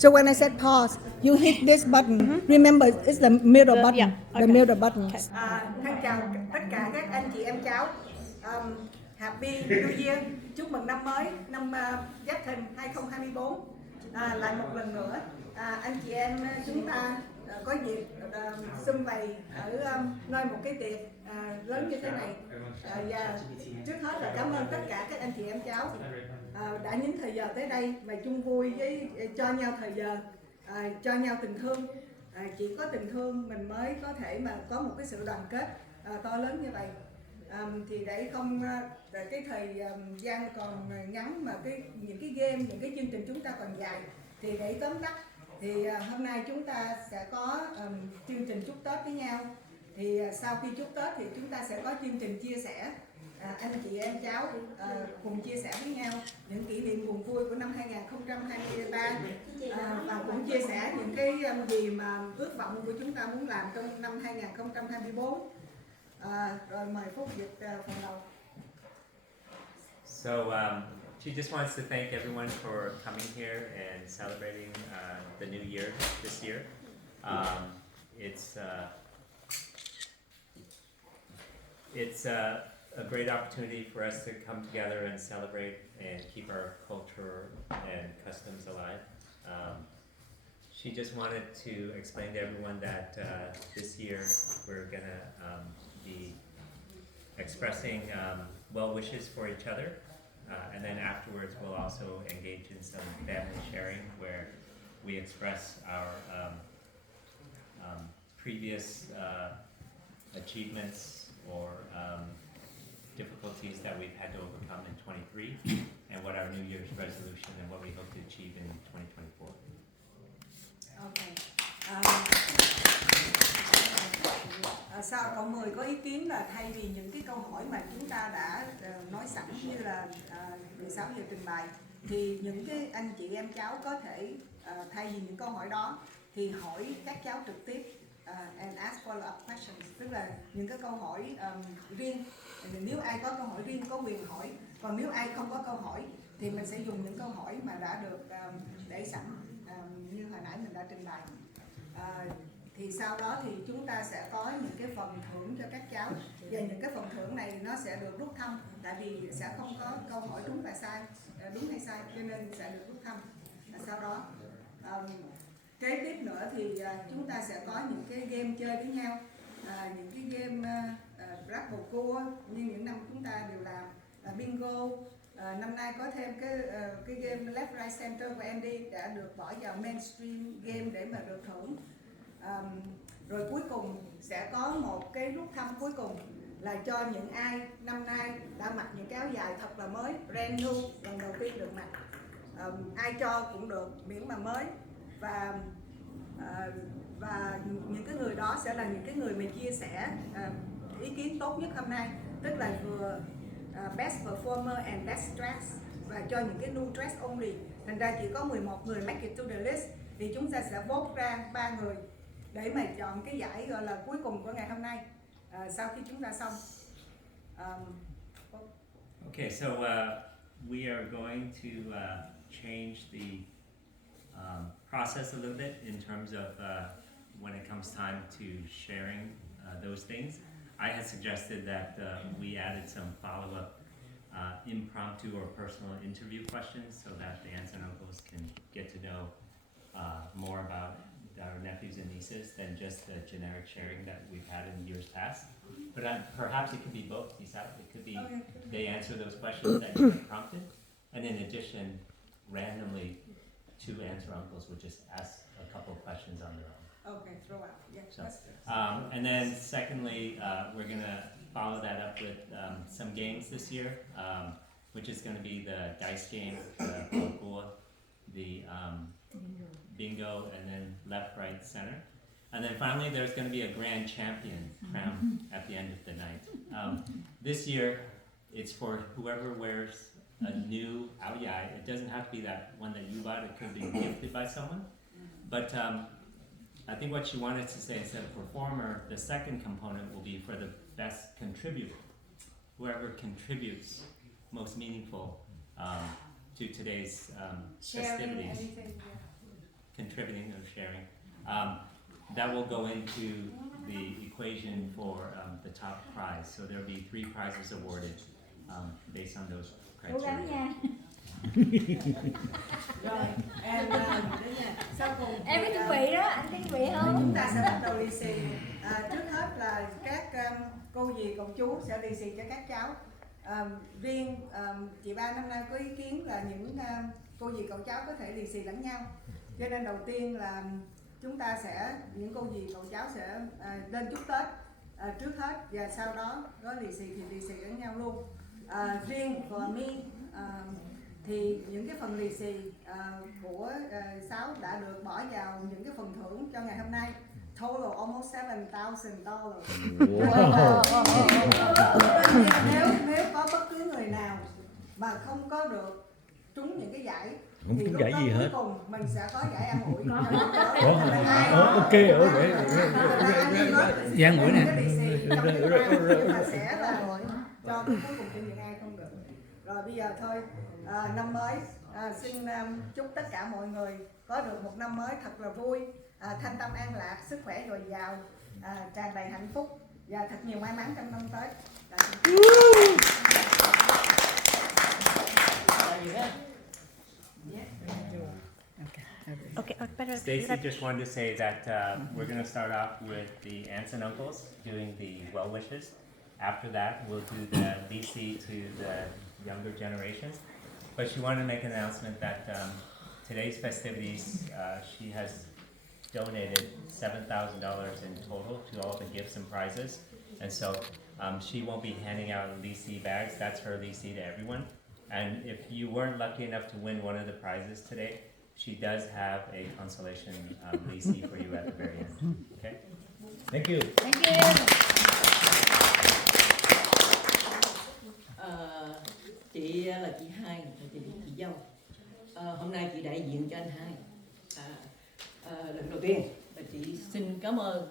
So when I said pause, you hit this button. Remember, it's the middle button. yeah, The okay. middle button. Okay. Thân chào tất cả các anh chị em cháu. Happy New Year. Chúc mừng năm mới, năm Giáp Thìn 2024. Lại một lần nữa, anh chị em chúng ta có dịp sum vầy ở nơi một cái tiệc lớn như thế này. Và trước hết là cảm ơn tất cả các anh chị em cháu đã nhín thời giờ tới đây và chung vui với cho nhau thời giờ, cho nhau tình thương. Chỉ có tình thương mình mới có thể mà có một cái sự đoàn kết to lớn như vậy. Thì để không cái thời gian còn ngắn mà những cái game, những cái chương trình chúng ta còn dài, thì để tóm tắt thì hôm nay chúng ta sẽ có chương trình chúc Tết với nhau. Thì sau khi chúc Tết thì chúng ta sẽ có chương trình chia sẻ, anh chị em cháu cùng chia sẻ với nhau những kỷ niệm buồn vui của năm 2023 và cũng chia sẻ những cái gì mà ước vọng của chúng ta muốn làm trong năm 2024. Rồi mời Phúc dịch phần đầu. So she just wants to thank everyone for coming here and celebrating the new year this year. It's a great opportunity for us to come together and celebrate and keep our culture and customs alive. She just wanted to explain to everyone that this year we're gonna be expressing well wishes for each other, and then afterwards we'll also engage in some family sharing where we express our previous achievements or difficulties that we've had to overcome in 23 and what our New Year's resolution and what we hope to achieve in 2024. Okay. Sao cậu Mười có ý kiến là thay vì những cái câu hỏi mà chúng ta đã nói sẵn như là 16 giờ trình bày, thì những cái anh chị em cháu có thể thay vì những câu hỏi đó thì hỏi các cháu trực tiếp and ask follow-up questions, tức là những cái câu hỏi riêng. Nếu ai có câu hỏi riêng có quyền hỏi, còn nếu ai không có câu hỏi thì mình sẽ dùng những câu hỏi mà đã được để sẵn như hồi nãy mình đã trình bày. Thì sau đó thì chúng ta sẽ có những cái phần thưởng cho các cháu, và những cái phần thưởng này nó sẽ được rút thăm, tại vì sẽ không có câu hỏi đúng và sai, đúng hay sai, cho nên sẽ được rút thăm. Sau đó kế tiếp nữa thì chúng ta sẽ có những cái game chơi với nhau, những cái game Grapple cua như những năm chúng ta đều làm, bingo. Năm nay có thêm cái game Left Right Center của Andy đã được bỏ vào mainstream game để mà được thưởng. Rồi cuối cùng sẽ có một cái rút thăm cuối cùng là cho những ai năm nay đã mặc những cái áo dài thật là mới, brand new, lần đầu tiên được mặc. Ai cho cũng được miễn mà mới, và những cái người đó sẽ là những cái người mà chia sẻ ý kiến tốt nhất hôm nay, tức là vừa best performer and best dress, và cho những cái new dress only. Thành ra chỉ có 11 người make it to the list, thì chúng ta sẽ vote ra 3 người để mà chọn cái giải gọi là cuối cùng của ngày hôm nay sau khi chúng ta xong. Okay, so we are going to change the process a little bit in terms of when it comes time to sharing those things. I had suggested that we added some follow-up impromptu or personal interview questions so that the aunts and uncles can get to know more about our nephews and nieces than just the generic sharing that we've had in years past. But perhaps it could be both. It could be they answer those questions that you have prompted, and in addition, randomly, two aunts or uncles would just ask a couple of questions on their own. Okay, throw out. Yeah. So, and then secondly, we're going to follow that up with some games this year, which is going to be the dice game, the parkour, the bingo, and then left, right, center. And then finally, there's going to be a grand champion crowned at the end of the night. This year, it's for whoever wears a new áo dài. It doesn't have to be that one that you bought. It could be gifted by someone. But I think what she wanted to say, instead of performer, the second component will be for the best contributor. Whoever contributes most meaningful to today's festivities. contributing or sharing, that will go into the equation for the top prize. So there'll be 3 prizes awarded based on those Cố gắng criteria. nha. Rồi, sau cùng Em có chuẩn bị đó, anh có chuẩn bị chúng không? ta sẽ bắt đầu lì xì. Trước hết là các cô dì cậu chú sẽ lì xì cho các cháu. Riêng chị Ba năm nay có ý kiến là những cô dì cậu cháu có thể lì xì lẫn nhau. Cho nên đầu tiên là chúng ta sẽ, những cô dì cậu cháu sẽ lên chúc Tết trước hết, và sau đó có lì xì thì lì xì lẫn nhau luôn. Riêng for me thì những cái phần lì xì của Sáu đã được bỏ vào những cái phần thưởng cho ngày hôm nay, total almost $7,000. Nếu có bất cứ người nào mà không có được trúng những cái giải Không thì trúng lúc giải đó gì cuối hết. cùng mình sẽ có giải ăn ủi. Ok, Giang mũi nè. Nhưng mà sẽ là cho cái cuối cùng cho những ai không được. Rồi bây giờ thôi, năm mới xin chúc tất cả mọi người có được một năm mới thật là vui, thanh tâm an lạc, sức khỏe dồi dào, tràn đầy hạnh phúc và thật nhiều may mắn trong năm tới. Okay, better. Stacy just wanted to say that we're going to start off with the aunts and uncles doing the well wishes. After that, we'll do the VC to the younger generations. But she wanted to make an announcement that today's festivities, she has donated $7,000 in total to all the gifts and prizes. And so she won't be handing out leasee bags. That's her leasee to everyone. And if you weren't lucky enough to win one of the prizes today, she does have a consolation leasee for you at the very end. Okay? Thank you. Thank you. Chị là chị Hai, chị dâu. Hôm nay chị đại diện cho anh Hai. Lần đầu tiên là chị xin cảm ơn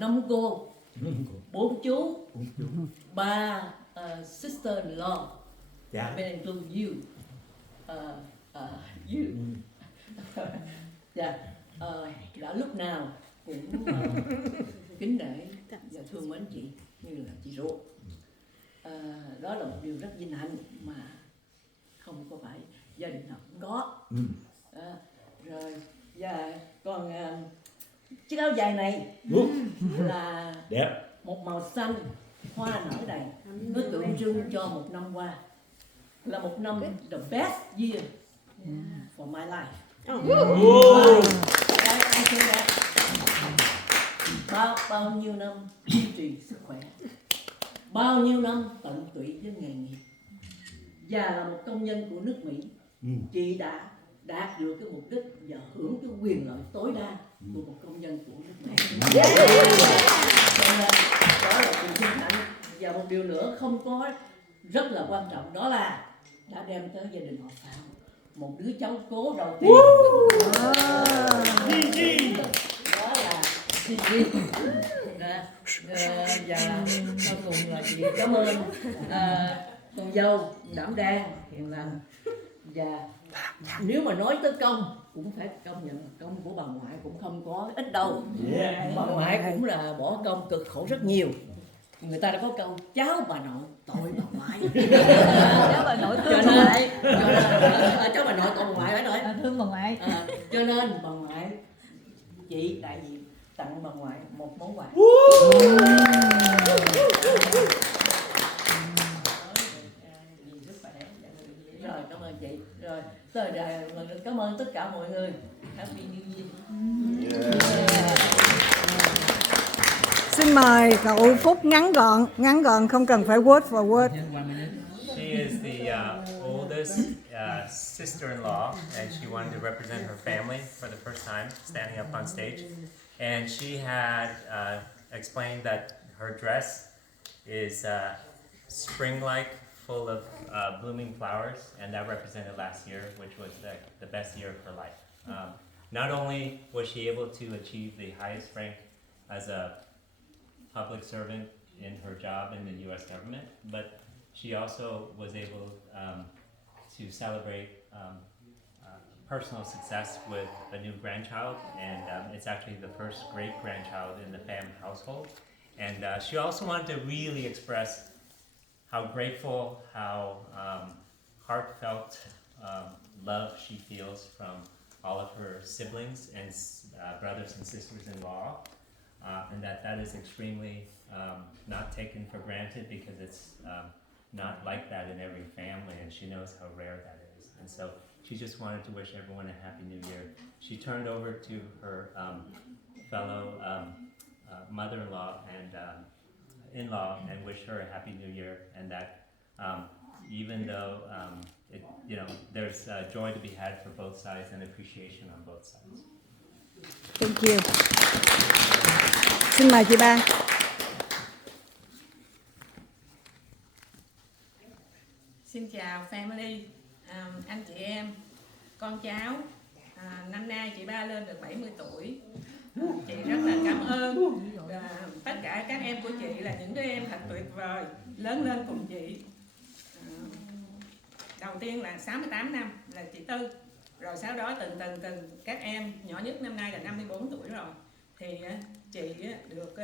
năm cô, 4 chú, 3 sister-in-law, bên include you. Đã lúc nào cũng kính nể và thương mến chị như là chị ruột. Đó là một điều rất vinh hạnh mà không có phải gia đình nào cũng có. Rồi và còn chiếc áo dài này là Đẹp. một màu xanh, hoa nở đầy, nó tượng trưng cho một năm qua, là một năm the best year for my life. Ai chơi đó? Bao nhiêu năm duy trì sức khỏe, bao nhiêu năm tận tụy với nghề nghiệp, và là một công dân của nước Mỹ, chị đã đạt được cái mục đích và hưởng cái quyền lợi tối đa của một công dân của nước Mỹ. Cho nên đó là chuyện vinh hạnh. Và một điều nữa không có rất là quan trọng, đó là đã đem tới gia đình họ Phạm một đứa cháu cố đầu tiên. Đó là Gigi. Và sau cùng là chị cảm ơn con dâu đảm đang hiền lành. Và nếu mà nói tới công cũng phải công nhận công của bà ngoại cũng không có ít đâu. Bà ngoại cũng là bỏ công cực khổ rất nhiều. Người ta đã có câu cháu bà nội tội bà ngoại. Cháu bà nội thương Cho bà nên ngoại. cháu bà nội tội bà ngoại phải rồi. Thương bà ngoại. Cho nên bà ngoại, chị đại diện tặng bà ngoại một món quà. Rồi cảm ơn chị. Rồi cảm ơn tất cả mọi người. Happy New Year. Xin mời cậu Phúc ngắn gọn không cần phải word for word. She is the oldest sister-in-law, and she wanted to represent her family for the first time, standing up on stage. And she had explained that her dress is spring-like, full of blooming flowers, and that represented last year, which was the best year of her life. Not only was she able to achieve the highest rank as a public servant in her job in the U.S. government, but she also was able to celebrate personal success with a new grandchild, and it's actually the first great grandchild in the Pham household. And she also wanted to really express how grateful, how heartfelt love she feels from all of her siblings and brothers and sisters-in-law, and that is extremely not taken for granted, because it's not like that in every family, and she knows how rare that is. And so she just wanted to wish everyone a Happy New Year. She turned over to her fellow mother-in-law and in-law and wished her a Happy New Year, and that even though there's joy to be had for both sides and appreciation on both sides. Thank you. Xin mời chị Ba. Xin chào family, anh chị em, con cháu. Năm nay chị Ba lên được 70 tuổi. Chị rất là cảm ơn tất cả các em của chị, là những đứa em thật tuyệt vời, lớn lên cùng chị. Đầu tiên là 68 năm là chị Tư, rồi sau đó từng các em, nhỏ nhất năm nay là 54 tuổi rồi. Thì chị được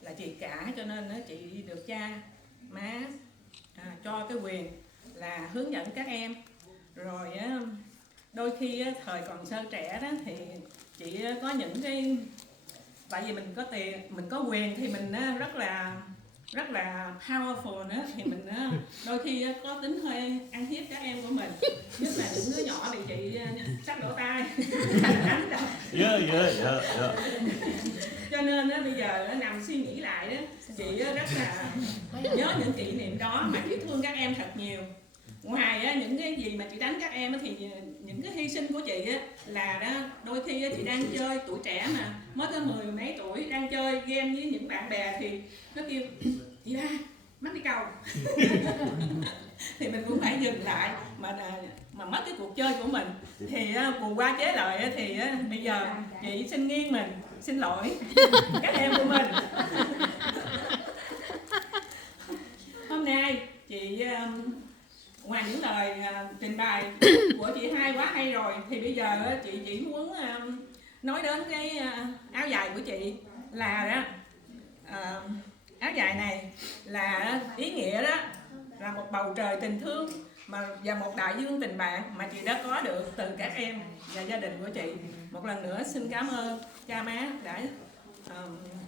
là chị cả, cho nên chị được cha má cho cái quyền là hướng dẫn các em. Rồi đôi khi thời còn sơ trẻ đó thì chị có những cái, tại vì mình có tiền, mình có quyền thì mình rất là powerful nữa, thì mình đôi khi có tính hơi ăn hiếp các em của mình, nhất là những đứa nhỏ bị chị sắp đổ tay đánh rồi. Cho nên bây giờ nằm suy nghĩ lại đó, chị rất là nhớ những kỷ niệm đó, mà chị thương các em thật nhiều. Ngoài những cái gì mà chị đánh các em thì những cái hy sinh của chị là đó, đôi khi chị đang chơi, tuổi trẻ mà mới có 10 mấy tuổi, đang chơi game với những bạn bè thì nó kêu chị Ba mắc đi cầu thì mình cũng phải dừng lại, mà mất cái cuộc chơi của mình. Thì bù qua chế lợi thì bây giờ chị xin nghiêng mình xin lỗi các em của mình. Hôm nay chị ngoài những lời trình bày của chị hai quá hay rồi, thì bây giờ chị chỉ muốn nói đến cái áo dài của chị là đó, áo dài này là ý nghĩa đó là một bầu trời tình thương và một đại dương tình bạn mà chị đã có được từ các em và gia đình của chị. Một lần nữa xin cảm ơn cha má đã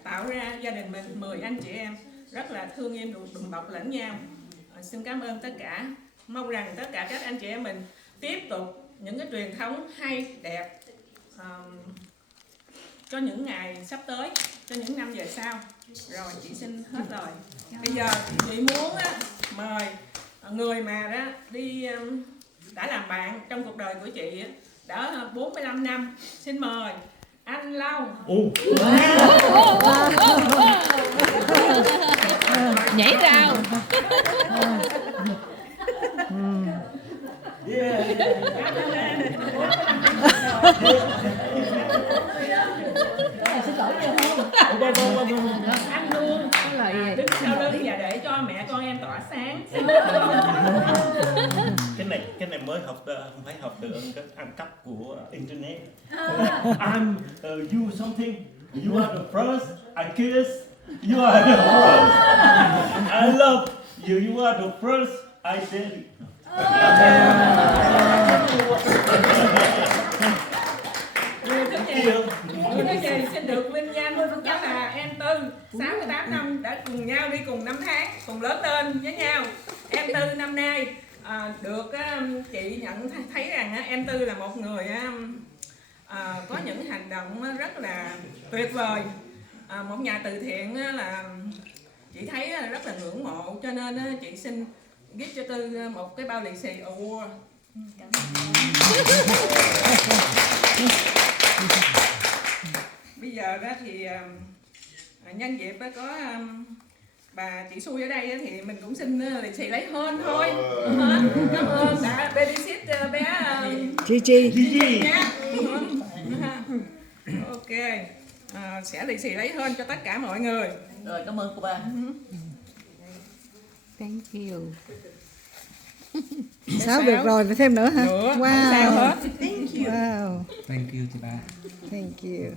tạo ra gia đình mình 10 anh chị em rất là thương yêu đùm bọc lẫn nhau. Xin cảm ơn tất cả. Mong rằng tất cả các anh chị em mình tiếp tục những cái truyền thống hay đẹp cho những ngày sắp tới, cho những năm về sau. Rồi chị xin hết lời. Bây giờ chị muốn mời người mà đó đi đã làm bạn trong cuộc đời của chị đã 45 năm. Xin mời anh Long. Nhảy rào. Xin lỗi Anh luôn đứng sau lưng và để cho mẹ con em tỏa sáng. Cái này mới học, không phải học từ ăn cắp của internet. I'm you something. You are the first I kiss. You are the first I love you. You are the first I date. Người thứ nhì xin được vinh danh đó là em Tư, 68 năm đã cùng nhau đi cùng năm tháng, cùng lớn lên với nhau. Em Tư năm nay được chị nhận thấy rằng em Tư là một người có những hành động rất là tuyệt vời, một nhà từ thiện là chị thấy rất là ngưỡng mộ, cho nên chị xin give cho Tư một cái bao lì xì award. Cảm ơn. Bây giờ đó thì nhân dịp có bà chị Xui ở đây thì mình cũng xin lì xì lấy hơn thôi. Cảm ơn đã babysit bé Gigi nha. Ok, sẽ lì xì lấy hơn cho tất cả mọi người. Rồi, cảm ơn cô Ba. Thank you. Sáu được rồi, phải thêm nữa hả? Nữa, không Wow. sao hết. Thank you. Wow, Thank you chị ba. thank you.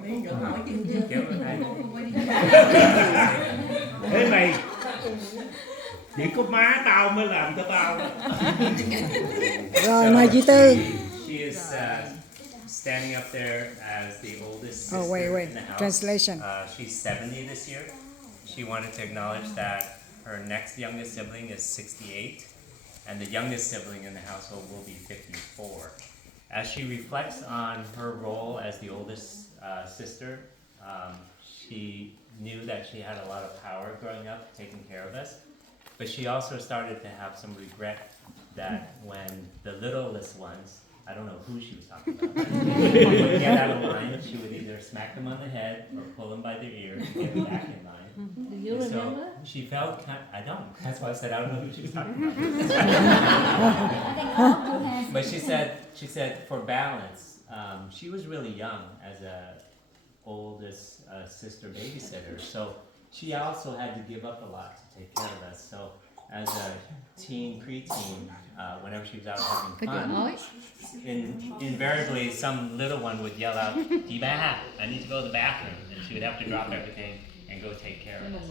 Bây giờ hỏi chừng chưa? Kéo vào tay. Thế mày, chỉ có má tao mới làm cho tao. Rồi mời chị Tư. She is standing up there as the oldest sister Oh, wait. in the house. Translation. She's 70 this year. She wanted to acknowledge that her next youngest sibling is 68, and the youngest sibling in the household will be 54. As she reflects on her role as the oldest sister, she knew that she had a lot of power growing up, taking care of us, but she also started to have some regret that when the littlest ones, I don't know who she was talking about, would get out of line, she would either smack them on the head or pull them by their ear to get them back in line. And so she felt I don't. That's why I said I don't know who she was talking about. But she said for balance, she was really young as a oldest sister babysitter, so she also had to give up a lot to take care of us. So as a preteen, whenever she was out having fun, invariably some little one would yell out, "Diba, I need to go to the bathroom," and she would have to drop everything and go take care of us.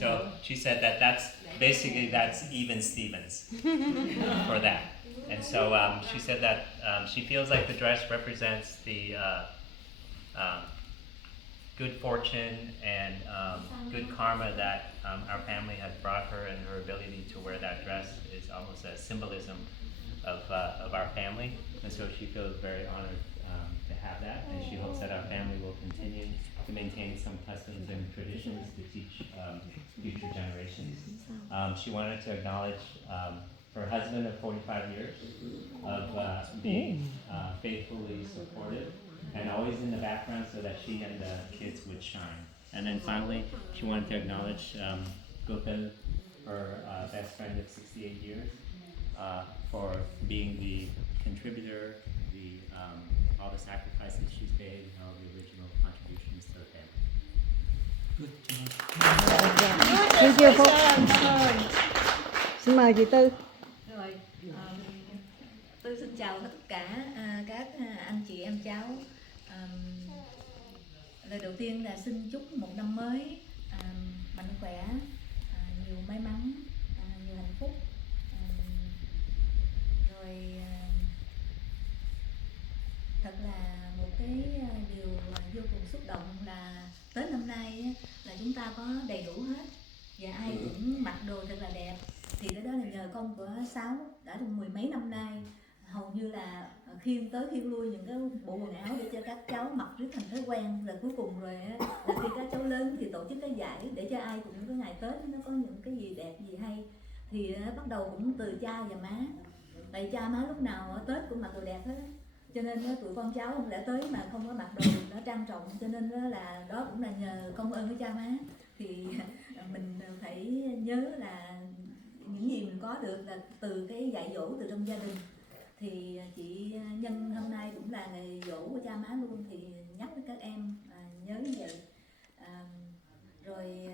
So she said that that's even Stevens for that. And so she said that she feels like the dress represents the good fortune and good karma that our family has brought her, and her ability to wear that dress is almost a symbolism of our family. And so she feels very honored to have that, and she hopes that our family will continue to maintain some customs and traditions to teach future generations. She wanted to acknowledge her husband of 45 years of being faithfully supportive and always in the background so that she and the kids would shine. And then finally, she wanted to acknowledge Gopal, her best friend of 68 years, for being the contributor, all the sacrifices she's made, and all the original contributions to the family. Good job. Thank you Phúc. Xin mời chị Tư. Rồi, tôi xin chào tất cả các anh chị em cháu. Lời đầu tiên là xin chúc một năm mới mạnh khỏe, nhiều may mắn, nhiều hạnh phúc. Rồi thật là một cái điều vô cùng xúc động là Tết năm nay là chúng ta có đầy đủ hết và ai cũng mặc đồ thật là đẹp. Thì cái đó là nhờ công của Sáu đã trong mười mấy năm nay, hầu như là khiêng tới khiêng lui những cái bộ quần áo để cho các cháu mặc riết thành thói quen. Rồi cuối cùng rồi là khi các cháu lớn thì tổ chức cái giải để cho ai cũng cái ngày Tết nó có những cái gì đẹp gì hay. Thì bắt đầu cũng từ cha và má. Tại cha má lúc nào ở Tết cũng mặc đồ đẹp hết, cho nên tụi con cháu không lẽ tới mà không có mặc đồ nó trang trọng, cho nên là đó cũng là nhờ công ơn của cha má. Thì mình phải nhớ là những gì mình có được là từ cái dạy dỗ từ trong gia đình. Thì chị nhân hôm nay cũng là ngày dỗ của cha má luôn, thì nhắc với các em nhớ như vậy. Rồi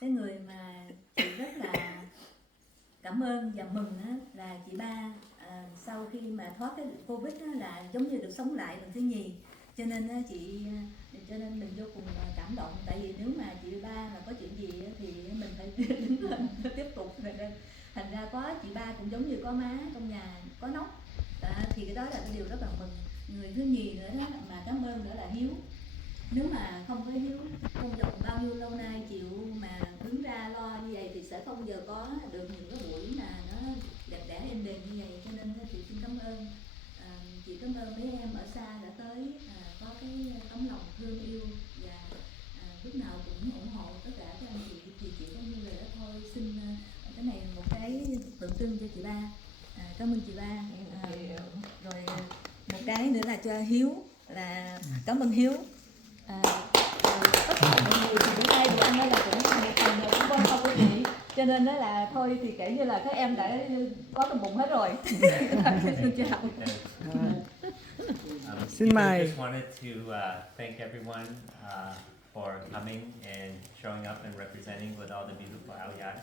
cái người mà chị rất là cảm ơn và mừng là chị Ba. Sau khi mà thoát cái Covid là giống như được sống lại lần thứ nhì, cho nên mình vô cùng cảm động. Tại vì nếu mà chị Ba mà có chuyện gì thì mình phải đứng lên tiếp tục. Thành ra có chị Ba cũng giống như có má trong nhà có nóc, thì cái đó là cái điều rất là mừng. Người thứ nhì nữa đó mà cảm ơn nữa là Hiếu. Nếu mà không có Hiếu trong vòng bao nhiêu lâu nay chịu mà đứng ra lo như vậy thì sẽ không giờ có được những cái buổi mà nó đẹp đẽ êm đềm như vậy. Cho nên chị xin cảm ơn. Chị cảm ơn mấy em ở xa đã tới, có cái tấm lòng thương yêu và lúc nào cũng ủng hộ tất cả các anh chị. Thì chị có như vậy đó thôi. Xin cái này một cái tượng trưng cho chị Ba. Cảm ơn chị Ba. Rồi một cái nữa là cho Hiếu, là cảm ơn Hiếu. Tất cả mọi người thì bữa nay đồ ăn đó là cũng một phần là cũng con của chị, cho nên đó là thôi thì kể như là các em đã có trong bụng hết rồi. Xin chào. Xin Peter mời. just wanted to thank everyone for coming and showing up and representing with all the beautiful ao dai.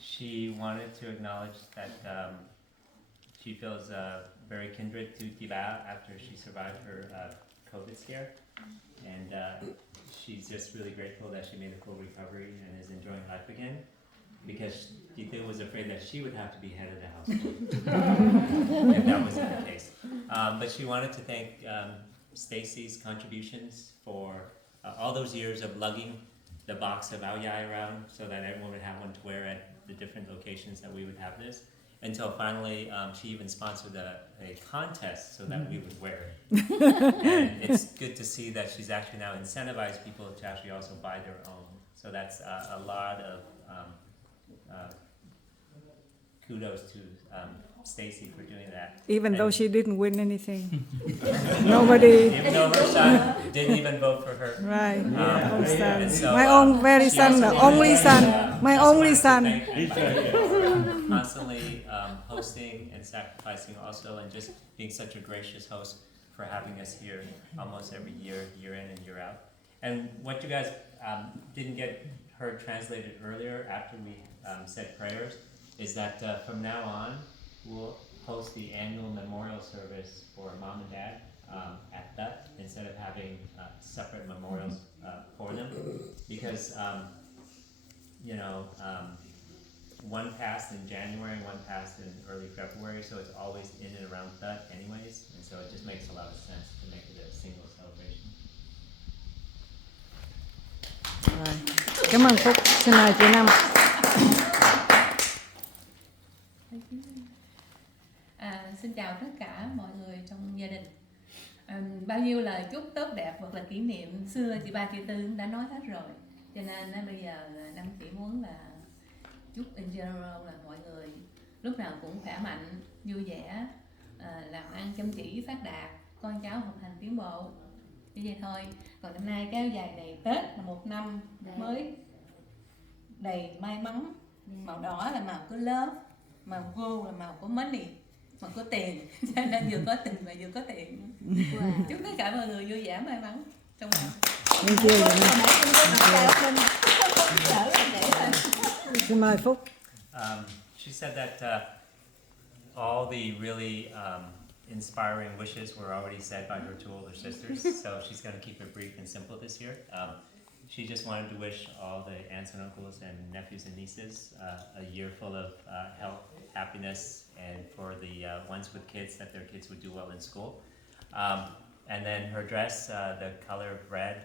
She wanted to acknowledge that she feels very kindred to Ki Bao after she survived her COVID scare, and she's just really grateful that she made a full recovery and is enjoying life again, because Dita was afraid that she would have to be head of the household if that wasn't the case. But she wanted to thank Stacy's contributions for all those years of lugging the box of ao dai around so that everyone would have one to wear at the different locations that we would have this. Until finally, she even sponsored a contest so that we would wear it. And it's good to see that she's actually now incentivized people to actually also buy their own. So that's a lot of kudos to Stacy for doing that. Even though And she didn't win anything. Nobody. even though her son didn't even vote for her. Right. And so, My own very she son, also the did only that, son. and, My just only wanted to son. thank everybody for constantly hosting and sacrificing also, and just being such a gracious host for having us here almost every year, year in and year out. And what you guys didn't get heard translated earlier after we said prayers is that from now on, we'll host the annual memorial service for mom and dad at that, instead of having separate memorials for them, because one passed in January and one passed in early February, so it's always in and around that anyways, and so it just makes a lot of sense to make it a single celebration. Rồi. Cảm ơn Phúc. Xin mời chị Năm. Xin chào tất cả mọi người trong gia đình. Bao nhiêu lời chúc tốt đẹp hoặc là kỷ niệm xưa chị Ba chị Tư cũng đã nói hết rồi, cho nên bây giờ Năm chỉ muốn là chúc in general là mọi người lúc nào cũng khỏe mạnh, vui vẻ, làm ăn chăm chỉ, phát đạt, con cháu học hành tiến bộ, như vậy thôi. Còn năm nay kéo dài đầy Tết là một năm mới đầy may mắn. Màu đỏ là màu của love, màu gold là màu của money, màu của tiền, cho nên vừa có tình và vừa có tiền. Chúc tất cả mọi người vui vẻ may mắn trong năm. Xin mời Phúc. She said that all the really inspiring wishes were already said by her two older sisters, so she's going to keep it brief and simple this year. She just wanted to wish all the aunts and uncles and nephews and nieces a year full of health, happiness, and for the ones with kids, that their kids would do well in school. And then her dress, the color of red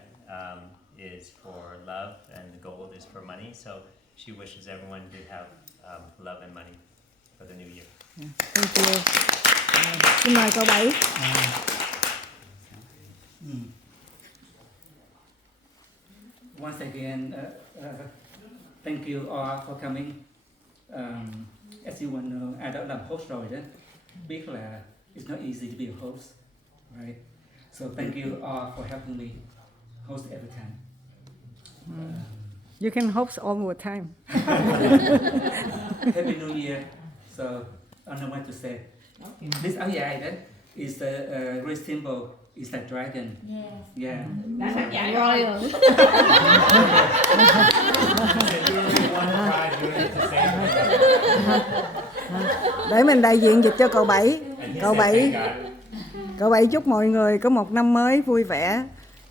is for love and the gold is for money, so she wishes everyone to have love and money for the new year. Thank you. Xin mời cậu Bảy. Once again, thank you all for coming. As you well know, ai đã làm host rồi đó, biết là it's not easy to be a host, right? So thank you all for helping me host every time. You can host all the time. Happy New Year. So I don't know what to say. This ao dai đó is a great symbol. It's like dragon. Yes. Yeah. Đã sẵn giải Royal. Để mình đại diện dịch cho cậu Bảy. Cậu Bảy chúc mọi người có một năm mới vui vẻ.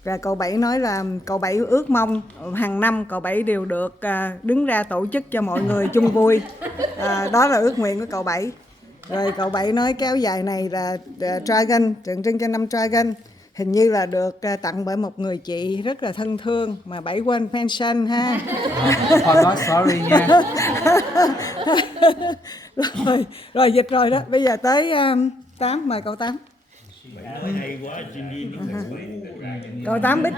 Và cậu Bảy nói là cậu Bảy ước mong hàng năm cậu Bảy đều được đứng ra tổ chức cho mọi người chung vui. Đó là ước nguyện của cậu Bảy. Rồi cậu Bảy nói kéo dài này là Dragon, tượng trưng cho năm Dragon. Hình như là được tặng bởi một người chị rất là thân thương mà Bảy quên pension ha. Con nói sorry nha. Rồi dịch rồi đó. Bây giờ tới 8, mời cậu 8. Hay quá, Cậu 8 Bích,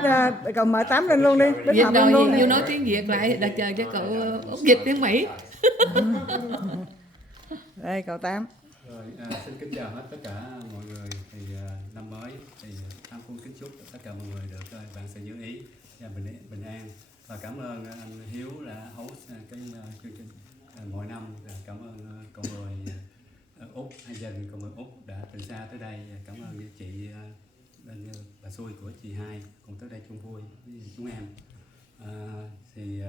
cậu mời 8 lên luôn đi. Bích Dịch học rồi lên luôn thì đi. vô nói tiếng Việt lại, đặt chờ cho cậu Úc dịch tiếng Mỹ. Đây cậu 8. Rồi, xin kính chào hết tất cả mọi người. Thì năm mới thì Tham cũng kính chúc tất cả mọi người được vạn sự như ý và bình an. Và cảm ơn anh Hiếu đã host cái chương trình mỗi năm. Cảm ơn con người Úc hay gia đình con người Úc đã từ xa tới đây. Cảm ơn chị bên bà xui của chị hai cùng tới đây chung vui với chúng em. Thì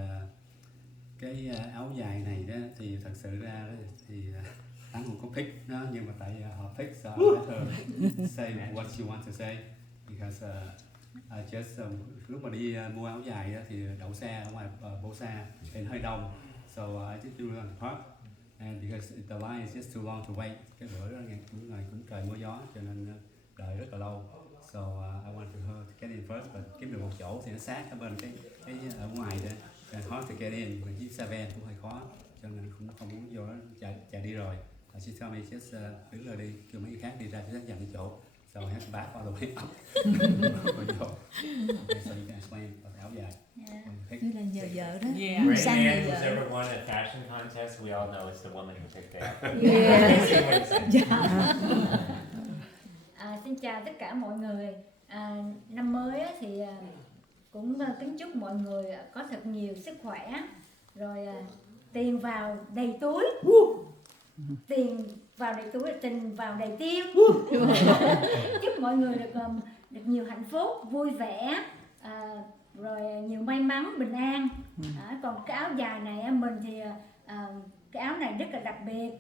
cái áo dài này đó thì thật sự ra đó, thì Thắng không có pick nó, nhưng mà tại họ pick, so I let her say what she wants to say, because I just lúc mà đi mua áo dài đó, thì đậu xe ở ngoài bô xa thì hơi đông, so I just do it on the park, and because the line is just too long to wait. Cái bữa đó cũng trời mưa gió cho nên đợi rất là lâu, so I wanted her to get in first, but kiếm được một chỗ thì nó sát ở bên cái ở ngoài đó, and hard to get in, mà chiếc xe van cũng hơi khó, cho nên cũng không muốn vô đó chạy đi rồi. She told me just đứng rồi đi, kêu mấy người khác đi ra cho dành cái chỗ, so I have to back all the way up. Okay, so you can explain about áo dài. Như là nhờ vợ đó. For Sang any nhờ man who's vợ. ever won a fashion contest, we all know it's the woman who picked it. Xin chào tất cả mọi người. Năm mới á, thì cũng kính chúc mọi người có thật nhiều sức khỏe, rồi tiền vào đầy túi, tiền vào đầy túi, tình vào đầy tiêu. Chúc mọi người được nhiều hạnh phúc, vui vẻ, rồi nhiều may mắn, bình an. Còn cái áo dài này á, mình thì cái áo này rất là đặc biệt,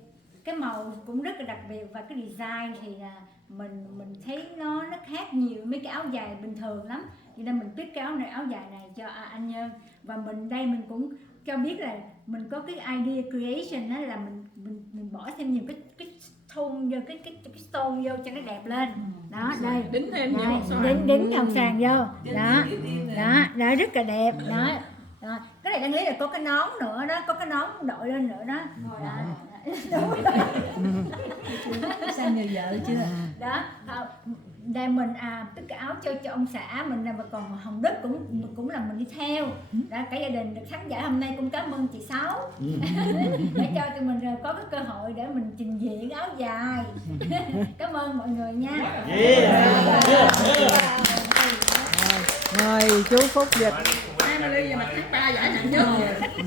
cái màu cũng rất là đặc biệt, và cái design thì là mình thấy nó khác nhiều mấy cái áo dài bình thường lắm, cho nên mình pick cái áo dài này cho anh Nhân. Và mình cũng cho biết là mình có cái idea creation đó, là mình bỏ thêm nhiều cái thun vô, cái stone vô cho nó đẹp lên. Đó, đây Đính thêm đây, nhiều đính hồng sàn vô đó rất là đẹp đó. Cái này đáng lý là có cái nón nữa đó, có cái nón đội lên nữa đó. Sang nhờ vợ chưa đó. Đây mình tất cả áo cho ông xã mình, và còn Hồng Đức cũng là mình đi theo đó. Cả gia đình được khán giả hôm nay cũng cảm ơn chị Sáu để cho tụi mình có cái cơ hội để mình trình diễn áo dài. Cảm ơn mọi người nha. Mời chú Phúc Dịch. Li mà tháng 3 giải hạng nhất.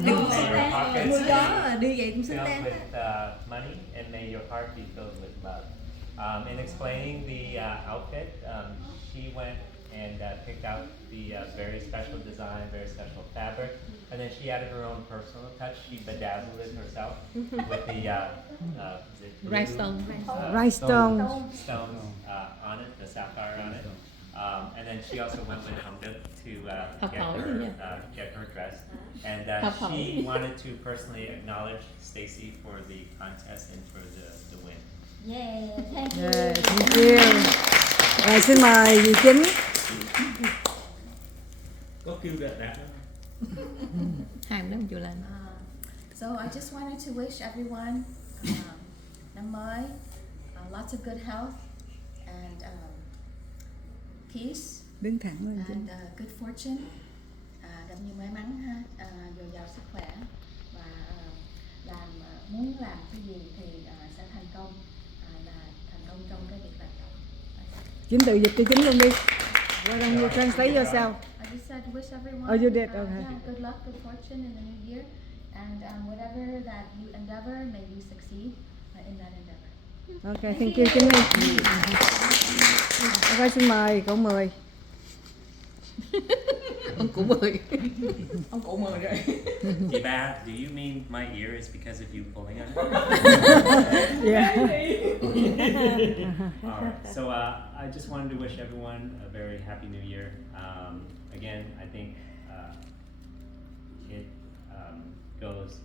Đừng xứng đáng, mưa gió đi vậy cũng xứng Filled đáng. with money, and may your heart be filled with love. In explaining the outfit, she went and picked out the very special design, very special fabric, and then she added her own personal touch. She bedazzled it herself with the Rhinestone. stones on it, the sapphire on it. And then she also went with Hồng Đức to get her dressed. And she wanted to personally acknowledge Stacy for the contest and for the win. Yeah, thank you. Yeah, thank you. Rồi xin mời dì Chính. Có kêu đạt đạt Hai năm chưa lên. So I just wanted to wish everyone năm mới, lots of good health and peace Đứng thẳng lên Chính. and good fortune, gặp nhiều may mắn ha, dồi dào sức khỏe, và muốn làm cái gì thì sẽ thành công, là thành công trong cái việc làm. Chính tự dịch cho Chính luôn đi. Why don't you translate yourself? I just said wish everyone Oh, you did? Okay. yeah, good luck, good fortune in the new year, and whatever that you endeavor, may you succeed in that endeavor. Ok, thank you Chính Ly. Ok, xin mời cậu 10. Ông cụ 10. Ông cụ 10 rồi. Chị Ba, do you mean my ear is because of you pulling on it? Yeah. Alright, so I just wanted to wish everyone a very happy new year. Again, I think it goes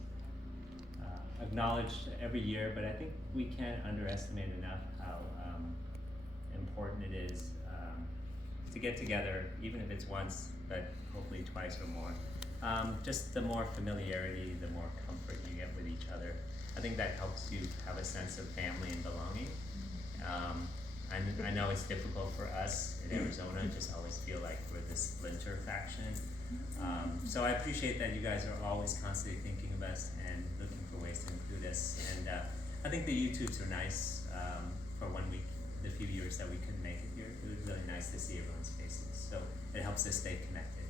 acknowledged every year, but I think we can't underestimate enough how important it is to get together, even if it's once, but hopefully twice or more. Just the more familiarity, the more comfort you get with each other. I think that helps you have a sense of family and belonging. I know it's difficult for us in Arizona, just always feel like we're this splinter faction. So I appreciate that you guys are always constantly thinking of us and looking for ways to include us. And I think the YouTubes are nice for the few years that we couldn't make it here. It was really nice to see everyone's faces. So it helps us stay connected.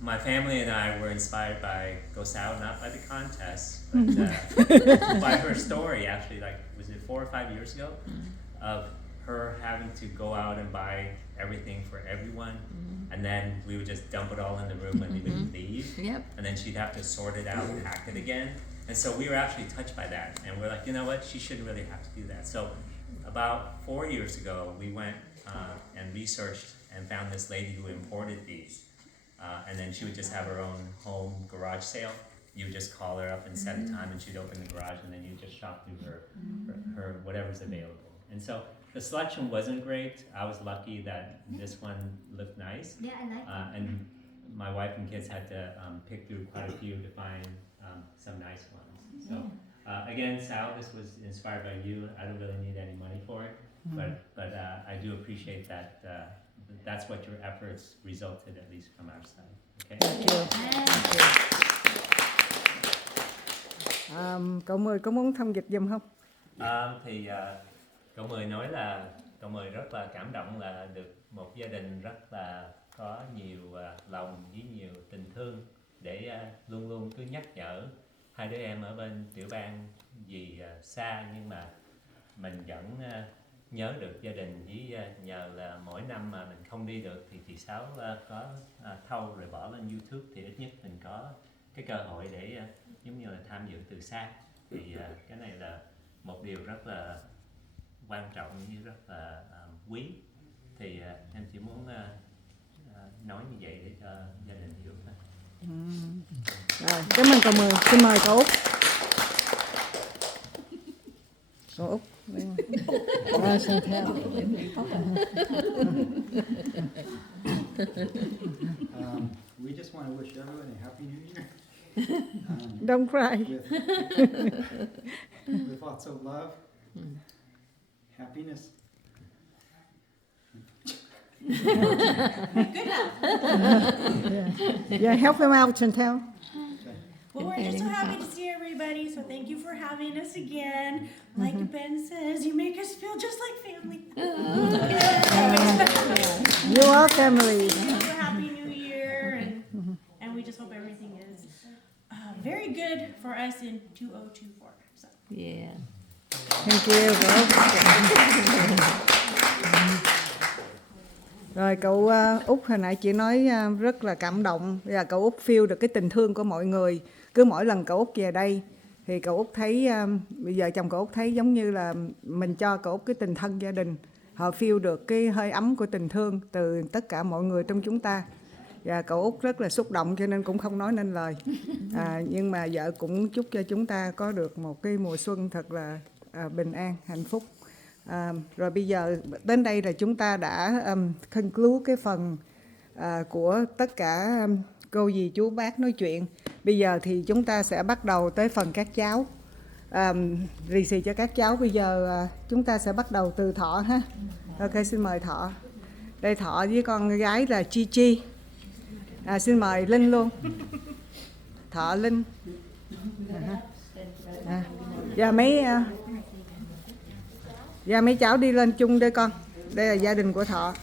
my family and I were inspired by Go Sao, not by the contest, but by her story. Actually, like, was it 4 or 5 years ago, of her having to go out and buy everything for everyone, and then we would just dump it all in the room when they would leave. Yep. And then she'd have to sort it out and pack it again. And so we were actually touched by that, and we're like, you know what, she shouldn't really have to do that. So about 4 years ago, we went and researched and found this lady who imported these. And then she would just have her own home garage sale. You would just call her up and set a time, and she'd open the garage, and then you just shop through her whatever's available. And so the selection wasn't great. I was lucky that this one looked nice. Yeah, I like it. And my wife and kids had to pick through quite a few to find some nice ones. So again, Sal, this was inspired by you. I don't really need any money for it, but I do appreciate that. That's what your efforts resulted, at least from our side. Okay. Cậu Mười có muốn thông dịch giùm không? Thì cậu Mười nói là cậu Mười rất là cảm động là được một gia đình rất là có nhiều lòng với nhiều tình thương để luôn luôn cứ nhắc nhở hai đứa em ở bên tiểu bang vì xa nhưng mà mình vẫn nhớ được gia đình, với nhờ là mỗi năm mà mình không đi được thì chị Sáu có thâu rồi bỏ lên YouTube thì ít nhất mình có cái cơ hội để giống như là tham dự từ xa. Thì cái này là một điều rất là quan trọng như rất là quý. Thì em chỉ muốn nói như vậy để cho gia đình hiểu thôi. Rồi, cảm ơn cậu Mười. Xin mời cậu Út. Cậu Út. We just want to wish everyone a happy new year. Don't cry. With lots of love, happiness. Good enough. Yeah, help him out, Chantel. Well, we're just so happy to see everybody, so thank you for having us again. Like Ben says, you make us feel just like family. You are family. Happy New Year, and we just hope everything is very good for us in 2024. So. Yeah. Thank you. Rồi cậu Út hồi nãy chị nói rất là cảm động và cậu Út feel được cái tình thương của mọi người. Cứ mỗi lần cậu Út về đây thì cậu Út thấy bây giờ chồng cậu Út thấy giống như là mình cho cậu Út cái tình thân gia đình. Họ feel được cái hơi ấm của tình thương từ tất cả mọi người trong chúng ta. Và cậu Út rất là xúc động cho nên cũng không nói nên lời. Nhưng mà vợ cũng chúc cho chúng ta có được một cái mùa xuân thật là bình an, hạnh phúc. Rồi bây giờ đến đây là chúng ta đã conclude cái phần của tất cả cô dì chú bác nói chuyện. Bây giờ thì chúng ta sẽ bắt đầu tới phần các cháu. Lì xì cho các cháu. Bây giờ chúng ta sẽ bắt đầu từ Thọ ha. Ok, xin mời Thọ. Đây Thọ với con gái là Chi Chi. Xin mời Linh luôn. Thọ Linh. Và mấy cháu đi lên chung đây con. Đây là gia đình của Thọ.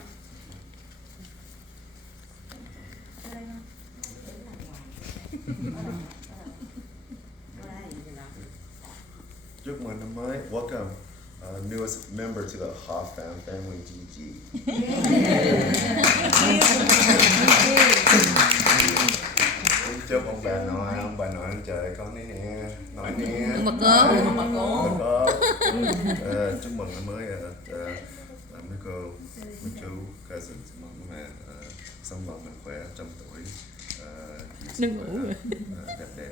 Chúc mừng năm mới. Welcome, newest member to the Hoffman family, Gigi. Chúc ông bà nội anh trời con nè, nói nè. Mực ốm. Chúc mừng năm mới mấy cô, mấy chú, cousins, mong mẹ sống lâu mạnh khỏe, trăm tuổi, đẹp đẽ,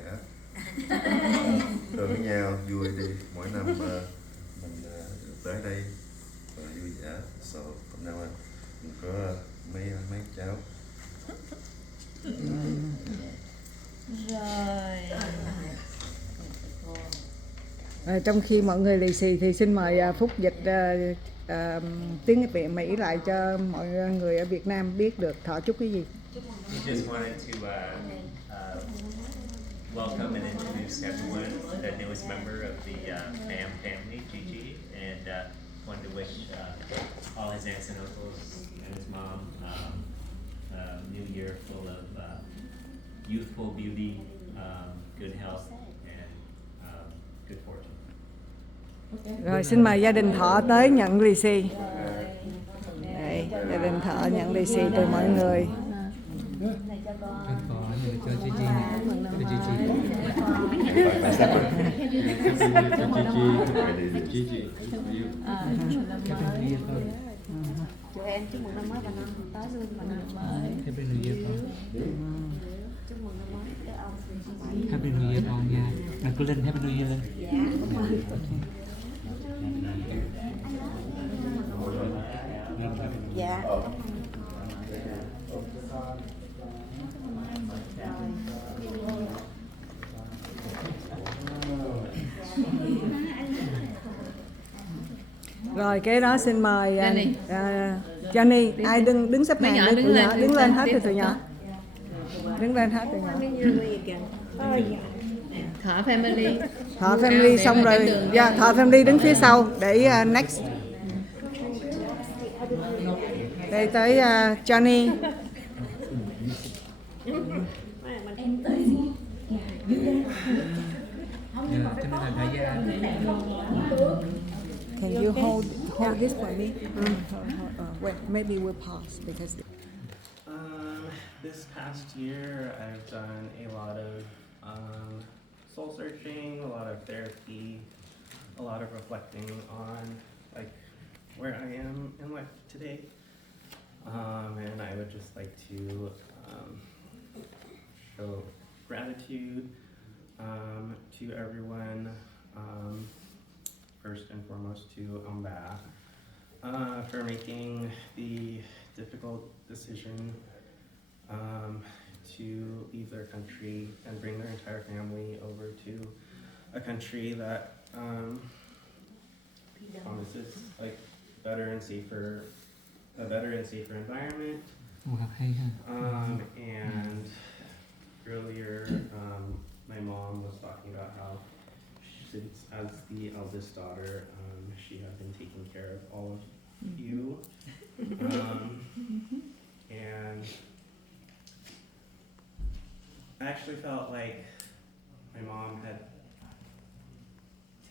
rồi với nhau vui đi. Mỗi năm mình tới đây vui vẻ. So hôm nay mình có mấy cháu. Trong khi mọi người lì xì thì xin mời Phúc dịch tiếng Mỹ lại cho mọi người ở Việt Nam biết được Thọ chúc cái gì. We just wanted to welcome and introduce everyone, the newest member of the Pham family, Gigi, and wanted to wish all his aunts and uncles and his mom a new year full of youthful beauty, good health, and good fortune. Rồi xin mời gia đình Thọ tới nhận lì xì. Đây, gia đình Thọ nhận lì xì từ mọi người. Tụi em chúc mừng năm mới và năm tới luôn và năm mới. Happy New Year con. Chúc mừng năm mới các ông. Happy New Year con nha. Cô Linh Happy New Year Linh. Dạ. Rồi cái đó xin mời Johnny, ai đứng xếp hàng đi, tụi nhỏ đứng lên hết rồi tụi nhỏ. Đứng lên hết tụi nhỏ. Thọ family. Thọ family xong rồi. Yeah, Thọ family đứng phía sau để next. Đây tới Johnny. Can you hold this for me? Wait, maybe we'll pause because. This past year, I've done a lot of soul searching, a lot of therapy, a lot of reflecting on like where I am in life today. And I would just like to show gratitude to everyone. First and foremost to Ba for making the difficult decision to leave their country and bring their entire family over to a country that promises like a better and safer environment. And earlier, my mom was talking about how, since as the eldest daughter, she had been taking care of all of you. And I actually felt like my mom had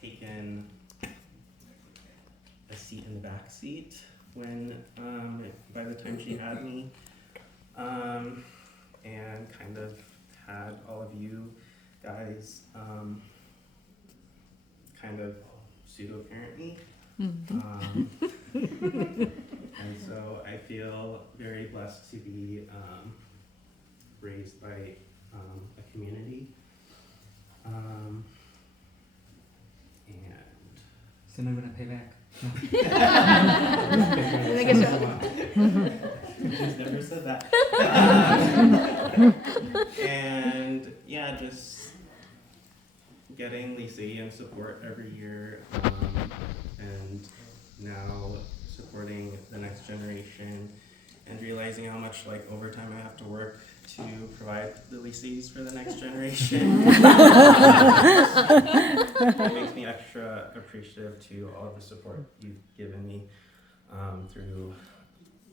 taken a seat in the back seat when, by the time she had me, and kind of had all of you guys kind of pseudo-parent me. And so I feel very blessed to be raised by a community. And So I'm gonna pay back. She's never said that. And yeah, just getting Lisi and support every year, and now supporting the next generation and realizing how much like overtime I have to work to provide the Lisis for the next generation. It makes me extra appreciative to all of the support you've given me through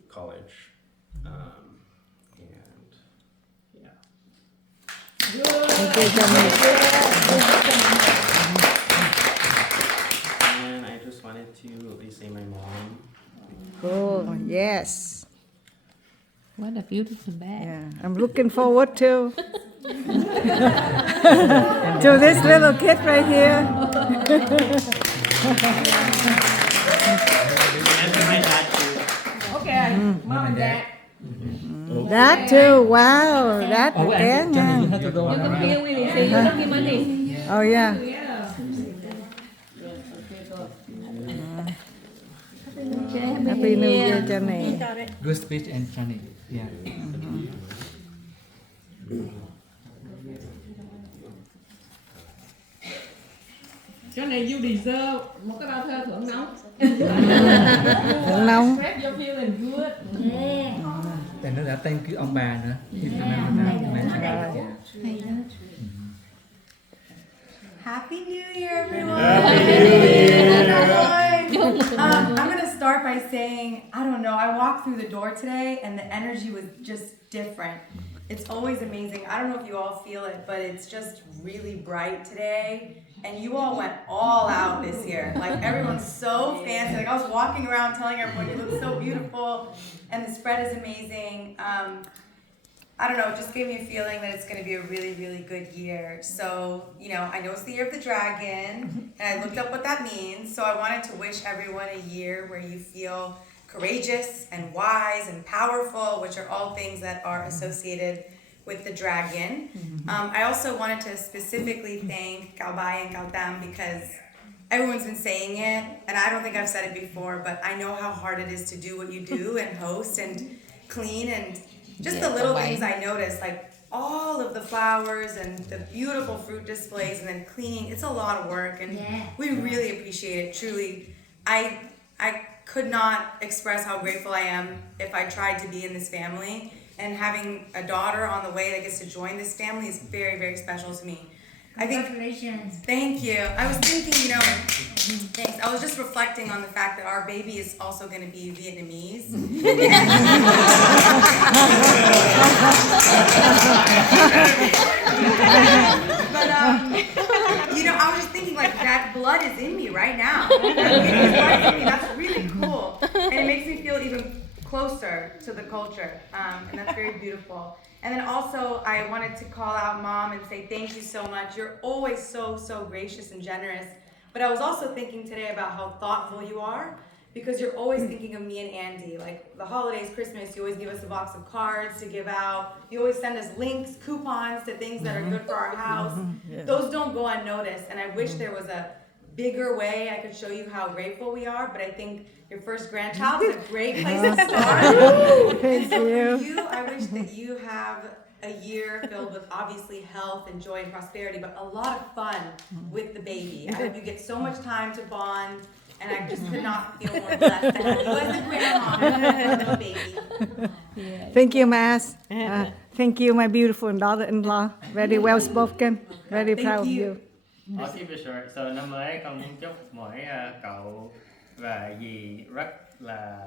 college. And yeah. And I just wanted to at least say my mom. Cool, yes. What a beautiful bag. Yeah, I'm looking forward to this little kid right here. And for my dad too. Okay, mom and dad. That too, wow, that bé nha. You come here, Willie, say you don't give money. Oh yeah. Happy New Year, Johnny. Good speech and funny. Yeah. Cái này you deserve một cái bao thơ thưởng nóng. Thưởng nóng. Express your feeling good. Tại nó đã thank you ông bà nữa. Happy New Year, everyone! Happy New Year! I'm gonna start by saying, I don't know, I walked through the door today and the energy was just different. It's always amazing. I don't know if you all feel it, but it's just really bright today. And you all went all out this year. Like everyone's so fancy. Like I was walking around telling everyone you look so beautiful, and the spread is amazing. I don't know, it just gave me a feeling that it's going to be a really, really good year. So, you know, I know it's the year of the dragon, and I looked up what that means. So I wanted to wish everyone a year where you feel courageous and wise and powerful, which are all things that are associated with the dragon. I also wanted to specifically thank Galbai and Gautam because everyone's been saying it, and I don't think I've said it before, but I know how hard it is to do what you do and host and clean and just the little things I noticed, like all of the flowers and the beautiful fruit displays and then cleaning. It's a lot of work, and we really appreciate it, truly. I could not express how grateful I am if I tried to be in this family, and having a daughter on the way that gets to join this family is very, very special to me. Congratulations. Thank you. I was thinking, you know, thanks. I was just reflecting on the fact that our baby is also going to be Vietnamese. But, you know, I was just thinking, like, that blood is in me right now. That's really cool. And it makes me feel even closer to the culture. And that's very beautiful. And then also, I wanted to call out Mom and say thank you so much. You're always so, so gracious and generous. But I was also thinking today about how thoughtful you are, because you're always thinking of me and Andy. Like the holidays, Christmas, you always give us a box of cards to give out. You always send us links, coupons to things that are good for our house. Those don't go unnoticed. And I wish there was a bigger way I could show you how grateful we are, but I think your first grandchild is a great place to start. And so for you, I wish that you have a year filled with obviously health and joy and prosperity, but a lot of fun with the baby. I hope you get so much time to bond, and I just could not feel more blessed to have you as a grandma and a baby. Thank you, Mas. Thank you, my beautiful daughter-in-law. Very well spoken. Very proud of you. I'll keep it short. So năm mới con muốn chúc mỗi cậu và dì rất là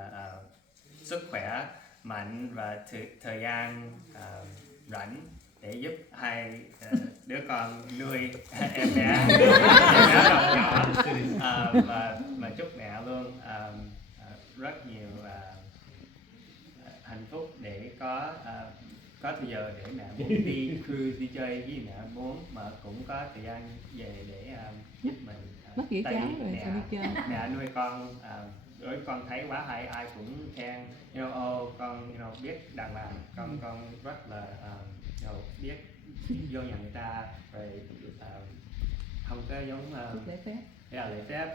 sức khỏe, mạnh và thời gian rảnh để giúp hai đứa con nuôi em bé còn nhỏ, và chúc mẹ luôn rất nhiều hạnh phúc để có thời giờ để mẹ muốn đi cruise, đi chơi với mẹ muốn, mà cũng có thời gian về để giúp mình. Mất dĩa cháu rồi sao đi chơi. Mẹ nuôi con, đối con thấy quá hay, ai cũng khen, con biết đàng hoàng, con rất là biết vô nhà người ta, rồi không có giống lễ phép,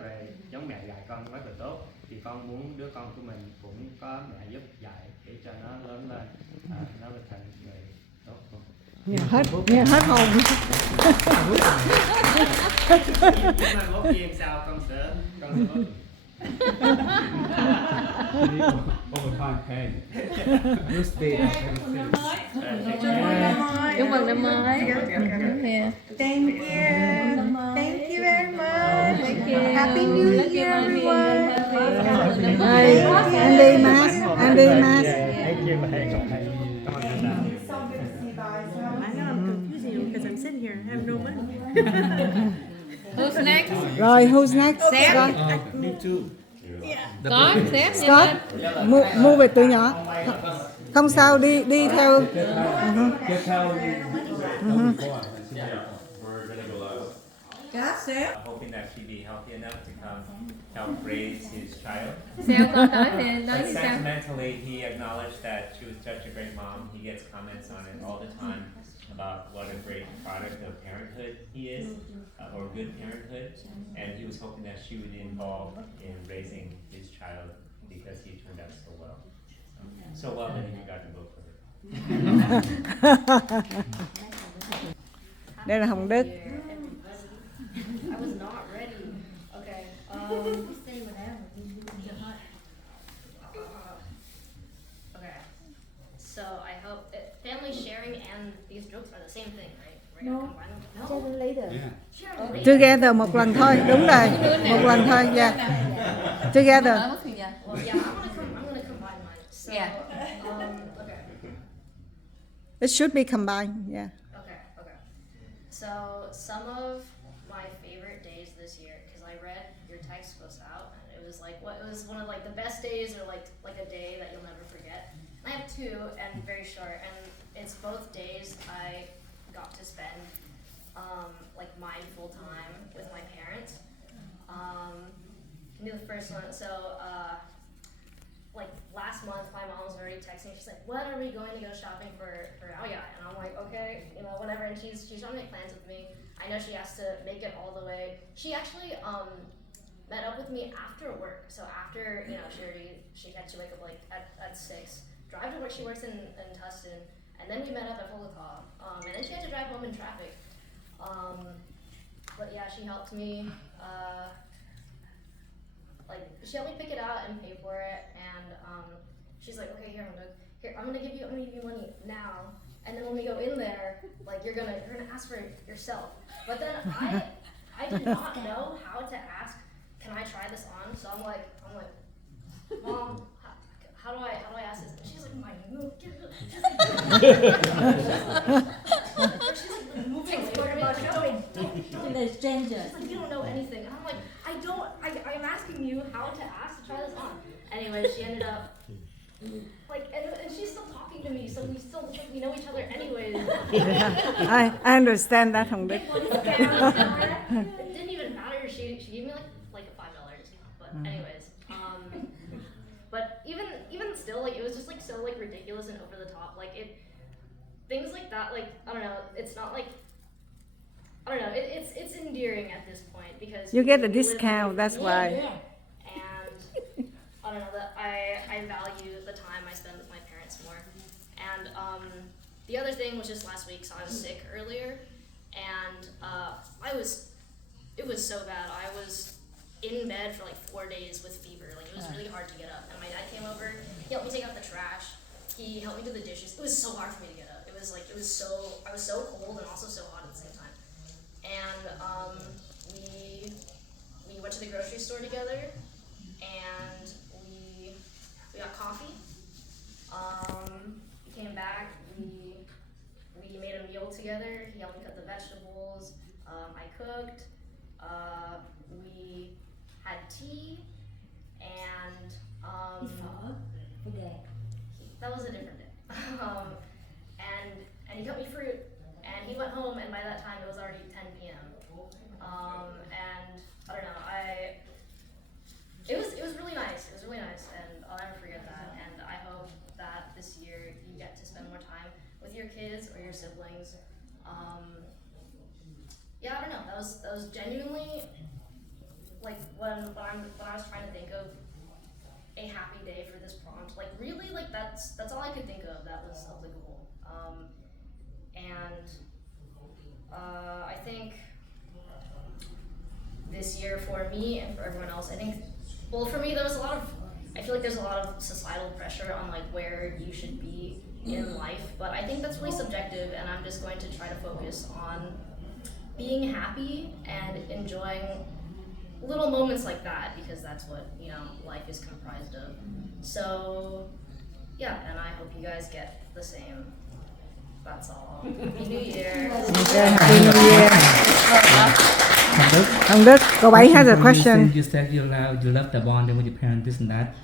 rồi giống mẹ dạy con rất là tốt. Thì con muốn đứa con của mình cũng có mẹ giúp dạy để cho nó lớn lên, nó là thành người tốt hơn. Nghe hết hồn. Nhưng mà mốt em sao con sẽ tốt. Overtime pay. This day. Chúc mừng năm mới. Thank you. Thank you very much. Thank you. Happy New Year, everyone. Andy, Mas. Andy, Mas. Thank you. I know I'm confusing you because I'm sitting here and I have no money. Who's next? Rồi, who's next? Sam. Me too. Scott, Scott, mua về từ nhỏ. Không sao, đi theo. Hoping that she'd be healthy enough to come help raise his child. But sentimentally, he acknowledged that she was such a great mom. He gets comments on it all the time about what a great product of parenthood he is, or good parenthood, and he was hoping that she would be involved in raising his child because he turned out so well. So well that he forgot to vote for her. Đây là Hồng Đức. I was not ready. Okay. Okay. So I hope family sharing and these jokes are the same thing, right? We're gonna combine them. No. Share later. Share later. Together một lần thôi, đúng rồi. Một lần thôi, yeah. Together. Well, yeah, I'm gonna combine mine. So, okay. It should be combined, yeah. Okay. So some of my favorite days this year, because I read your text was out, and it was like it was one of like the best days, or like a day that you'll never forget. I have two, and very short, and it's both days I got to spend like mindful time with my parents. Knew the first one, so like last month, my mom was already texting. She's like, "When are we going to go shopping for Aoya?" And I'm like, "Okay, whatever." And she's trying to make plans with me. I know she has to make it all the way. She actually met up with me after work. So after she had to wake up like at 6, drive to work. She works in Tustin, and then we met up at Holoclaw. And then she had to drive home in traffic. But yeah, she helped me. She helped me pick it out and pay for it, and she's like, "Okay, I'm gonna give you money now, and then when we go in there, like you're gonna ask for it yourself." But then I did not know how to ask, "Can I try this on?" So I'm like, "Mom, how do I ask this?" And she's like, "My move, get it." She's like, moving away from me. Don't. To the stranger. She's like, "You don't know anything." And I'm like, I'm asking you how to ask to try this on. Anyway, she ended up and she's still talking to me, so we know each other anyways. I understand that, Hồng Đức. It didn't even matter. She gave me like a $5 discount. But anyways, but even still, like it was just like so like ridiculous and over the top. Like things like that. Like I don't know. It's not like. I don't know. It's endearing at this point because You get a discount, that's why. And I don't know that I value the time I spend with my parents more. And the other thing was just last week. So I was sick earlier, and it was so bad. I was in bed for like 4 days with fever. Like it was really hard to get up. And my dad came over. He helped me take out the trash. He helped me do the dishes. It was so hard for me to get up. I was so cold and also so hot at the same time. And we went to the grocery store together, and we got coffee. We came back. We made a meal together. He helped me cut the vegetables. I cooked. We had tea, and that was a different day. And he cut me fruit. And he went home, and by that time it was already 10 p.m. And I don't know, it was really nice. It was really nice, and I'll never forget that. And I hope that this year you get to spend more time with your kids or your siblings. Yeah, I don't know. That was genuinely like when I was trying to think of a happy day for this prompt. Like really, like that's all I could think of that was applicable. And I think this year for me and for everyone else, for me I feel like there's a lot of societal pressure on like where you should be in life, but I think that's really subjective, and I'm just going to try to focus on being happy and enjoying little moments like that, because that's what, life is comprised of. So yeah, and I hope you guys get the same. That's all. Happy New Year. Okay, Happy New Year. Hồng Đức, câu 7 has a question. You said you love the bonding with your parents, this and that.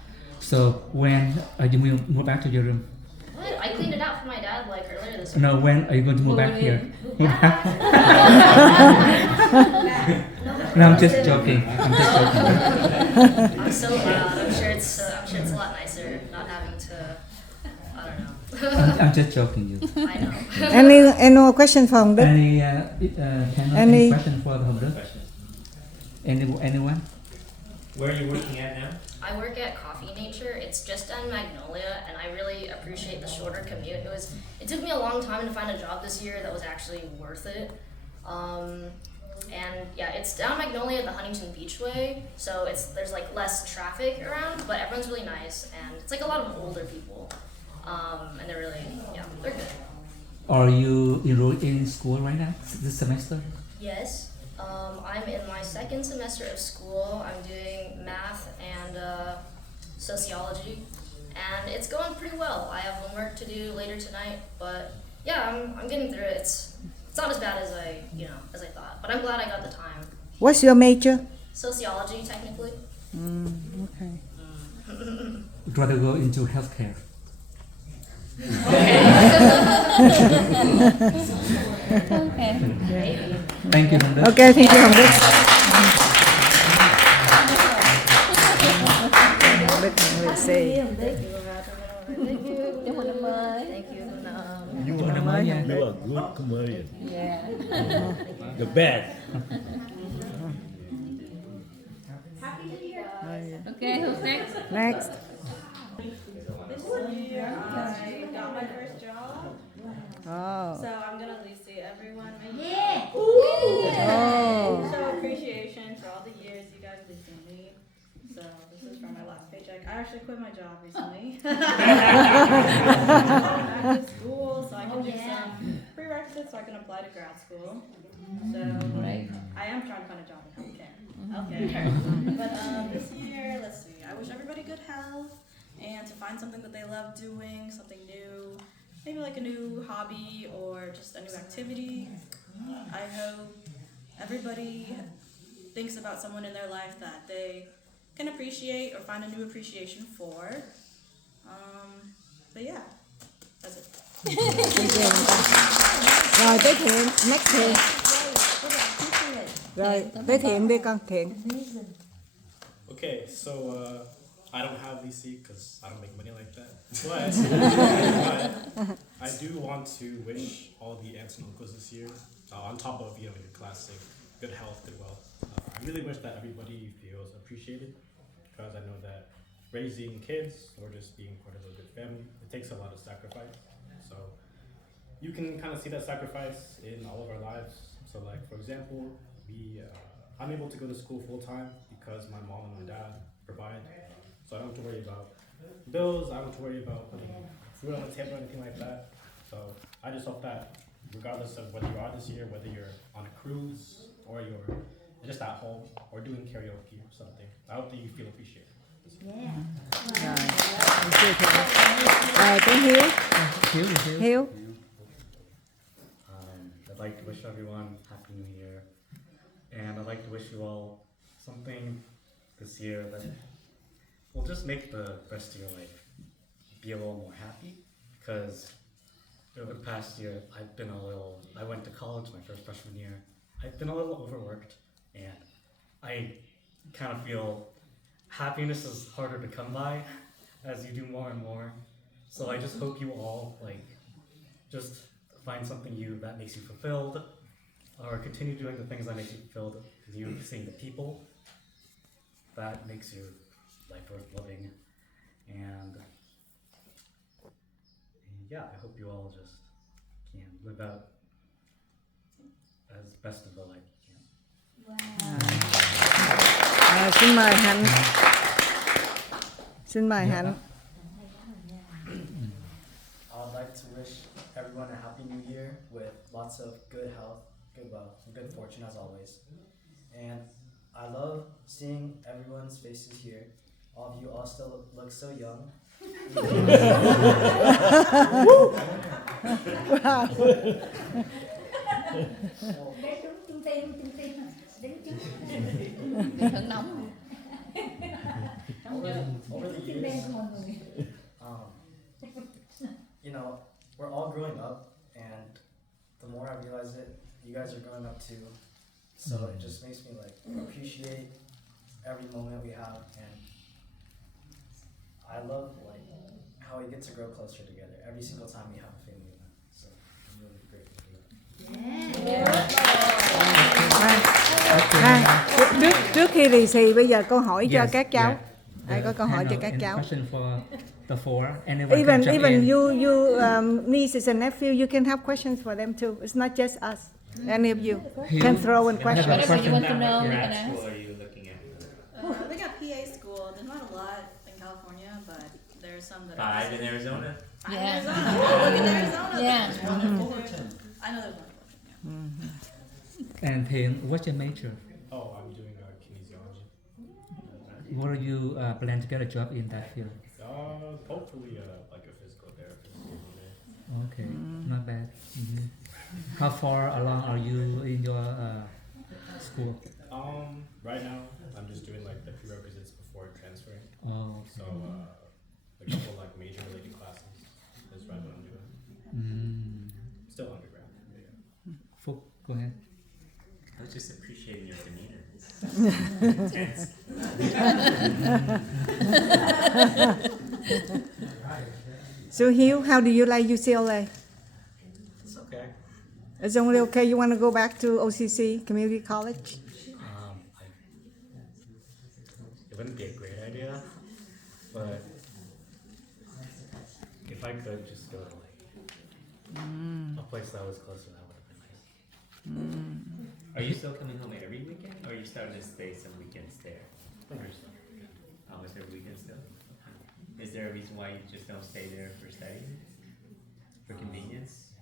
So when are you move back to your room? What? I cleaned it out for my dad like earlier this year. No, when are you going to move back here? No, I'm just joking. I'm so loud. I'm sure it's a lot nicer not having to. I don't know. I'm just joking, you. I know. Any more question for Hồng Đức? Any question for Hồng Đức? Anyone? Where are you working at now? I work at Coffee Nature. It's just on Magnolia, and I really appreciate the shorter commute. It took me a long time to find a job this year that was actually worth it. And yeah, it's down Magnolia at the Huntington Beachway, so there's like less traffic around, but everyone's really nice, and it's like a lot of older people, and they're really, they're good. Are you enrolled in school right now, this semester? Yes, I'm in my second semester of school. I'm doing math and sociology, and it's going pretty well. I have homework to do later tonight, but yeah, I'm getting through it. It's not as bad as I thought, but I'm glad I got the time. What's your major? Sociology, technically. Okay. I'd rather go into healthcare. Okay. Thank you, Hồng Đức. Okay, thank you, Hồng Đức. Let's see. Chúc mừng năm mới. Thank you. You are a good comedian. Yeah. The best. Okay, who's next? Next. This year I got my first job. Oh. So I'm gonna at least see everyone. Yeah. Oh. Show appreciation for all the years you guys leasing me. So this is from my last paycheck. I actually quit my job recently. Back to school so I can do some prerequisites so I can apply to grad school. So I am trying to find a job in healthcare. But this year, let's see. I wish everybody good health and to find something that they love doing, something new, maybe like a new hobby or just a new activity. I hope everybody thinks about someone in their life that they can appreciate or find a new appreciation for. But yeah, that's it. Rồi tới Thiện, next Thiện. Rồi tới Thiện đi con, Thiện. Okay, so I don't have VC because I don't make money like that. But I do want to wish all the aunts and uncles this year, on top of your classic good health, good wealth. I really wish that everybody feels appreciated because I know that raising kids or just being part of a good family, it takes a lot of sacrifice. So you can kind of see that sacrifice in all of our lives. So like, for example, I'm able to go to school full time because my mom and my dad provide. So I don't have to worry about bills, I don't have to worry about putting food on the table or anything like that. So I just hope that regardless of whether you are this year, whether you're on a cruise or you're just at home or doing karaoke or something, I hope that you feel appreciated. Rồi tới Hiếu. Hiếu. I'd like to wish everyone Happy New Year, and I'd like to wish you all something this year that will just make the rest of your life be a little more happy, because over the past year I went to college my first freshman year. I've been a little overworked, and I kind of feel happiness is harder to come by as you do more and more. So I just hope you all just find something that makes you fulfilled, or continue doing the things that makes you fulfilled. You seeing the people that makes your life worth living, and yeah, I hope you all just can live out as best of the life you can. Xin mời Hạnh. Xin mời Hạnh. I'd like to wish everyone a happy new year with lots of good health, good wealth, and good fortune as always. And I love seeing everyone's faces here. All of you all still look so young. Over the years, we're all growing up, and the more I realize it, you guys are growing up too. So it just makes me appreciate every moment we have, and I love how we get to grow closer together every single time we have a family event. So I'm really grateful for that. Trước khi lì xì bây giờ câu hỏi cho các cháu. Ai có câu hỏi cho các cháu? The four. Anyone Even can jump in. nieces and nephews, you can have questions for them too. It's not just us. Any of you Hiếu, can throw in I have a questions. question. What grad school are you looking at? They got PA school. There's not a lot in California, but there's some that Five in Arizona? Five Yeah. in Arizona. Oh, look in Arizona. Yeah. I know there's one in Fullerton, yeah. And Thiện, what's your major? Oh, I'm doing kinesiology. What do you plan to get a job in that field? Hopefully like a physical therapist. Okay, not bad. How far along are you in your school? Right now, I'm just doing like the prerequisites before transferring. Oh. So a couple like major related classes is right what I'm doing. Still undergrad. Phúc, go ahead. I was just appreciating your demeanor. It's intense. So Hiếu, how do you like UCLA? It's okay. It's only okay. You want to go back to OCC Community College? It wouldn't be a great idea, but if I could just go to like a place that was closer, that would have been nice. Are you still coming home every weekend, or are you starting to stay some weekends there? Oh, is there weekends still? Is there a reason why you just don't stay there for studying? For convenience?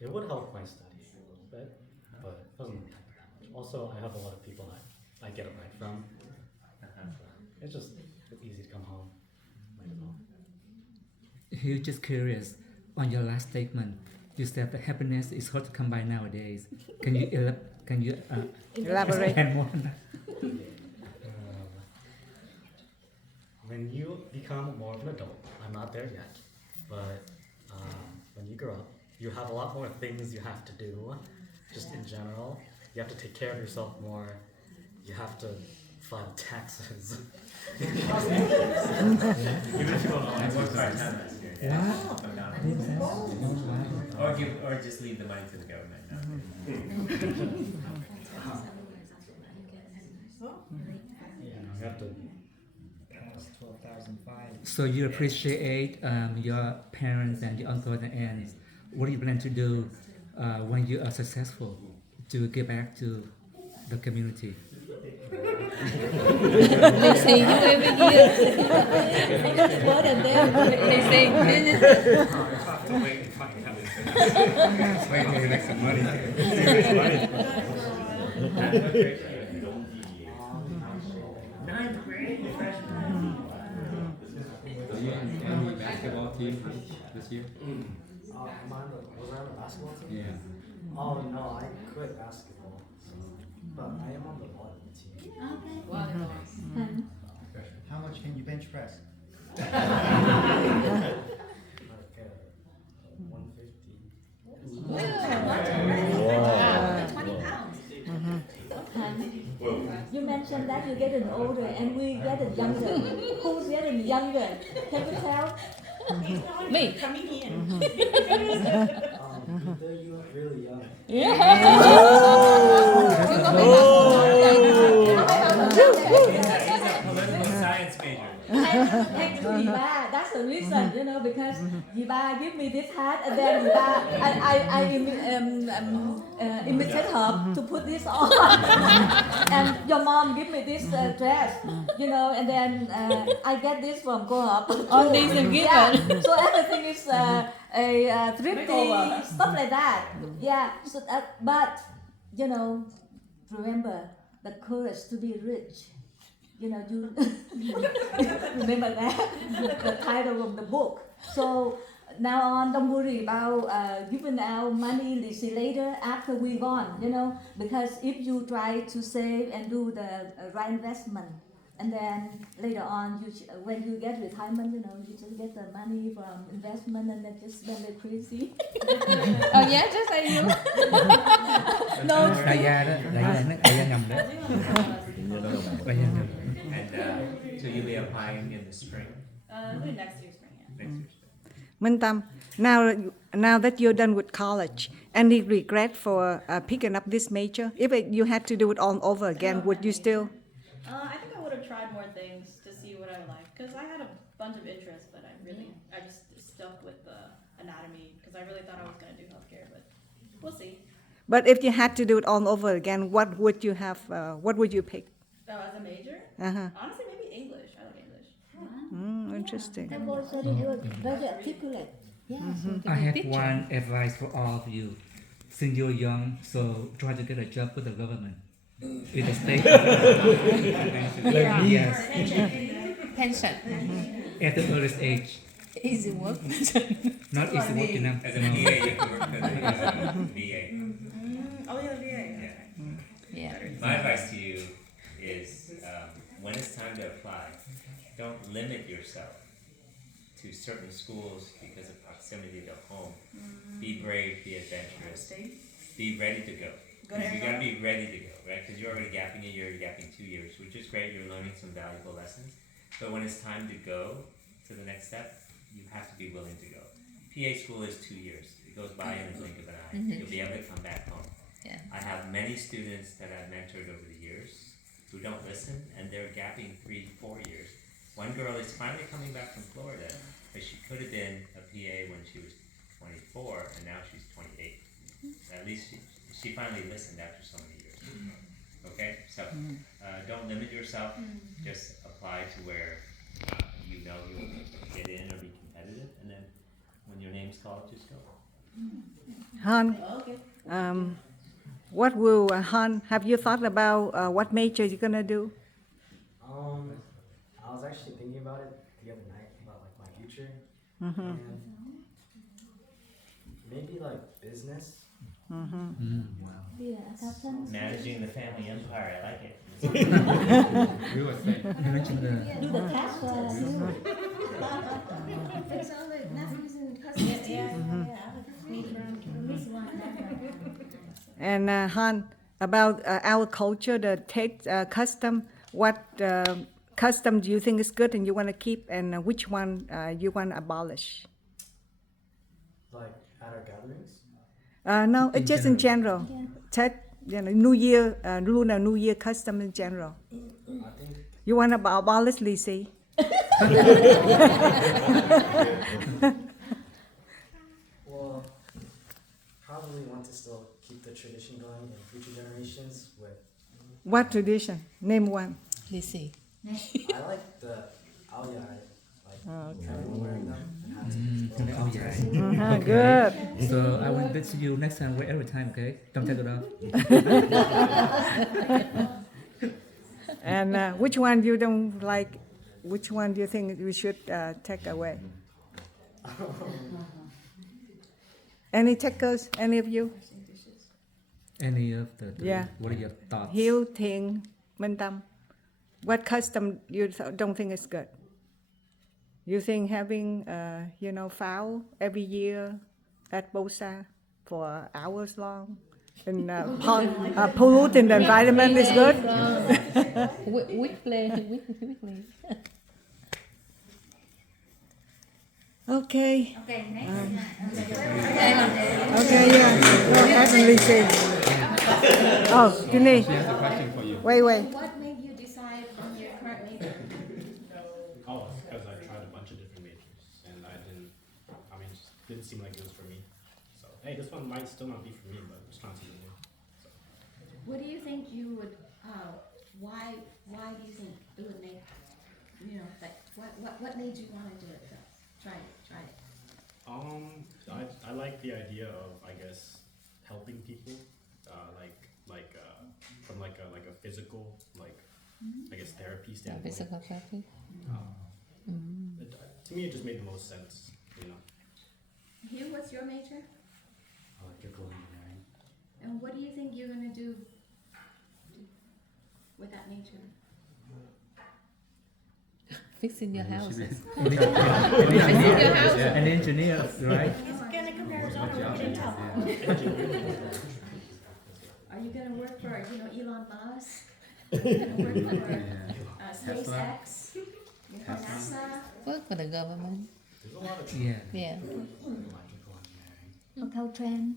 It would help my studies a little bit, but it doesn't really help that much. Also, I have a lot of people that I get a ride from. It's just it's easy to come home. Might as well. Hiếu, just curious, on your last statement, you said that happiness is hard to come by nowadays. Can you elaborate? Expand more on that? When you become more of an adult, I'm not there yet, but when you grow up, you have a lot more things you have to do, just in general. You have to take care of yourself more. You have to file taxes. Even if you don't know, I work part-time this year. Yeah. Or just leave the money to the government. You have to pass 12,005. So you appreciate your parents and your uncles and aunts. What do you plan to do when you are successful to give back to the community? They say you every year. More than them. They say this is. Wait, maybe make some money. Ninth grade, freshman. Are you in any basketball team this year? Was I on the basketball team? Yeah. Oh no, I quit basketball. But I am on the volleyball team. Okay. How much can you bench press? Like 150. Wow. 20 pounds. You mentioned that you're getting older and we getting younger. Who's getting younger? Can you tell? Me. Coming in. You look really young. Science major. Thank you, Yiba. That's the reason, because Yiba give me this hat and then Yiba, I imitate her to put this on. And your mom give me this dress, and then I get this from Co-op. All these are given. Yeah. So everything is a thrifty, stuff like that. Yeah. So but, remember the courage to be rich. You remember that, the title of the book. So now on, don't worry about giving out money later after we're gone, because if you try to save and do the right investment, and then later on, when you get retirement, you just get the money from investment and then just spend it crazy. Oh yeah, just like you. No. Đại gia đó, đại gia ngầm đó. Đại gia ngầm. And so you'll be applying in the spring? Maybe next year spring, yeah. Next year spring. Minh Tâm, now that you're done with college, any regret for picking up this major? If you had to do it all over again, would you still? I think I would have tried more things to see what I like, because I had a bunch of interests, but I just stuck with the anatomy, because I really thought I was going to do healthcare, but we'll see. But if you had to do it all over again, what would you have? What would you pick? Oh, as a major? Uh-huh. Honestly, maybe English. I like English. Interesting. That was very good, very articulate. Yeah. I have one advice for all of you. Since you're young, so try to get a job with the government. In the state. Yes. Pension. At the earliest age. Easy work. Not easy work enough. As a PA, you have to work for the VA. Oh yeah, VA. Yeah. My advice to you is when it's time to apply, don't limit yourself to certain schools because of proximity to home. Be brave, be adventurous, be ready to go. You gotta be ready to go, right? Because you're already gapping a year, you're gapping 2 years, which is great. You're learning some valuable lessons. But when it's time to go to the next step, you have to be willing to go. PA school is 2 years. It goes by in the blink of an eye. You'll be able to come back home. Yeah. I have many students that I've mentored over the years who don't listen, and they're gapping 3-4 years. One girl is finally coming back from Florida, but she could have been a PA when she was 24, and now she's 28. At least she finally listened after so many years. Okay, so don't limit yourself. Just apply to where you know you'll get in or be competitive, and then when your name's called, just go. Han, what will Han? Have you thought about what major you're gonna do? I was actually thinking about it the other night about like my future, Mhm. and maybe like business. Be an accountant. Managing the family empire, I like it. Real estate. You mentioned the Do the tax. Fix all the nephews and cousins. And Han, about our culture, the Tet custom, what custom do you think is good and you want to keep, and which one you want to abolish? Like at our gatherings. No, it's just in general. Tet, New Year, Lunar New Year custom in general. You want to abolish, Lizzie? Well, probably want to still keep the tradition going in future generations with. What tradition? Name one. Lizzie. I like the aoyai, like everyone wearing them and hats. Good. So I will bet you next time wear every time, okay? Don't take it off. And which one you don't like? Which one do you think we should take away? Any takers? Any of you? Any of the three? Yeah. What are your thoughts? Hiếu, Thiện, Minh Tâm. What custom you don't think is good? You think having, pháo every year at Bosa for hours long and polluting the environment is good? Weekly. Okay. Okay, next. Okay, yeah. Go ahead and listen. Oh, Ginny. She has a question for you. Wait. What made you decide on your current major? Oh, because I tried a bunch of different majors, and it just didn't seem like it was for me. So, hey, this one might still not be for me, but I'm just trying something new. So. What do you think you would? Why do you think it would make? What made you want to do it first? Try it. I like the idea of, I guess, helping people, from like a physical, I guess, therapy standpoint. Physical therapy. To me, it just made the most sense, Hugh, what's your major? Electrical engineering. And what do you think you're gonna do with that major? Fixing your houses. An engineer, right? He's gonna compare his own work and tell. Are you gonna work for, Elon Musk? Are you gonna work for SpaceX? NASA? Work for the government. Yeah. Yeah. Or Caltrans.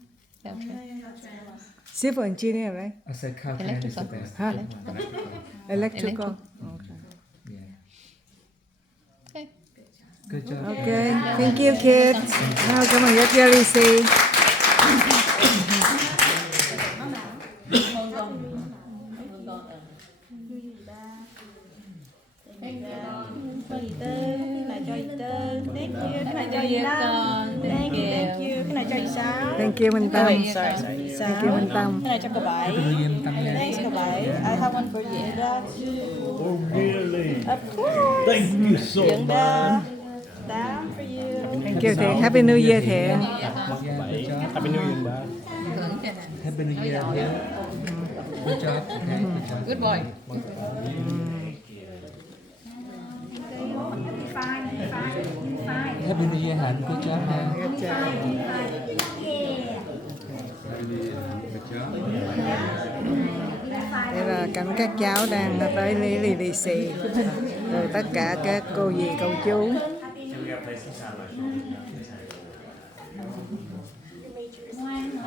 Civil engineer, right? I said Caltrans is the best. Huh? Electrical. Okay. Good job. Okay. Thank you, kids. Now come on, get your receipt. Cho dì Tư, cái này cho dì Tư, thank you, cái này cho dì Lâm, thank you, cái này cho dì Sáu, Thank you, Minh Tâm. Thank Thank you, Minh Tâm. cái này cho cô Bảy, thanks cô Bảy, I have one for you. Oh, really? Of course. Thank you so Dẫn much. đó. That one for you. Thank you Thiện. Happy New Year Thiện. Happy New Year, Dad. Happy New Year. Good job. Okay, good job. Good boy. Happy New Year Hạnh. Good job ha. Good job. Đây là cảnh các cháu đang tới lì lì xì, rồi tất cả các cô dì cô chú.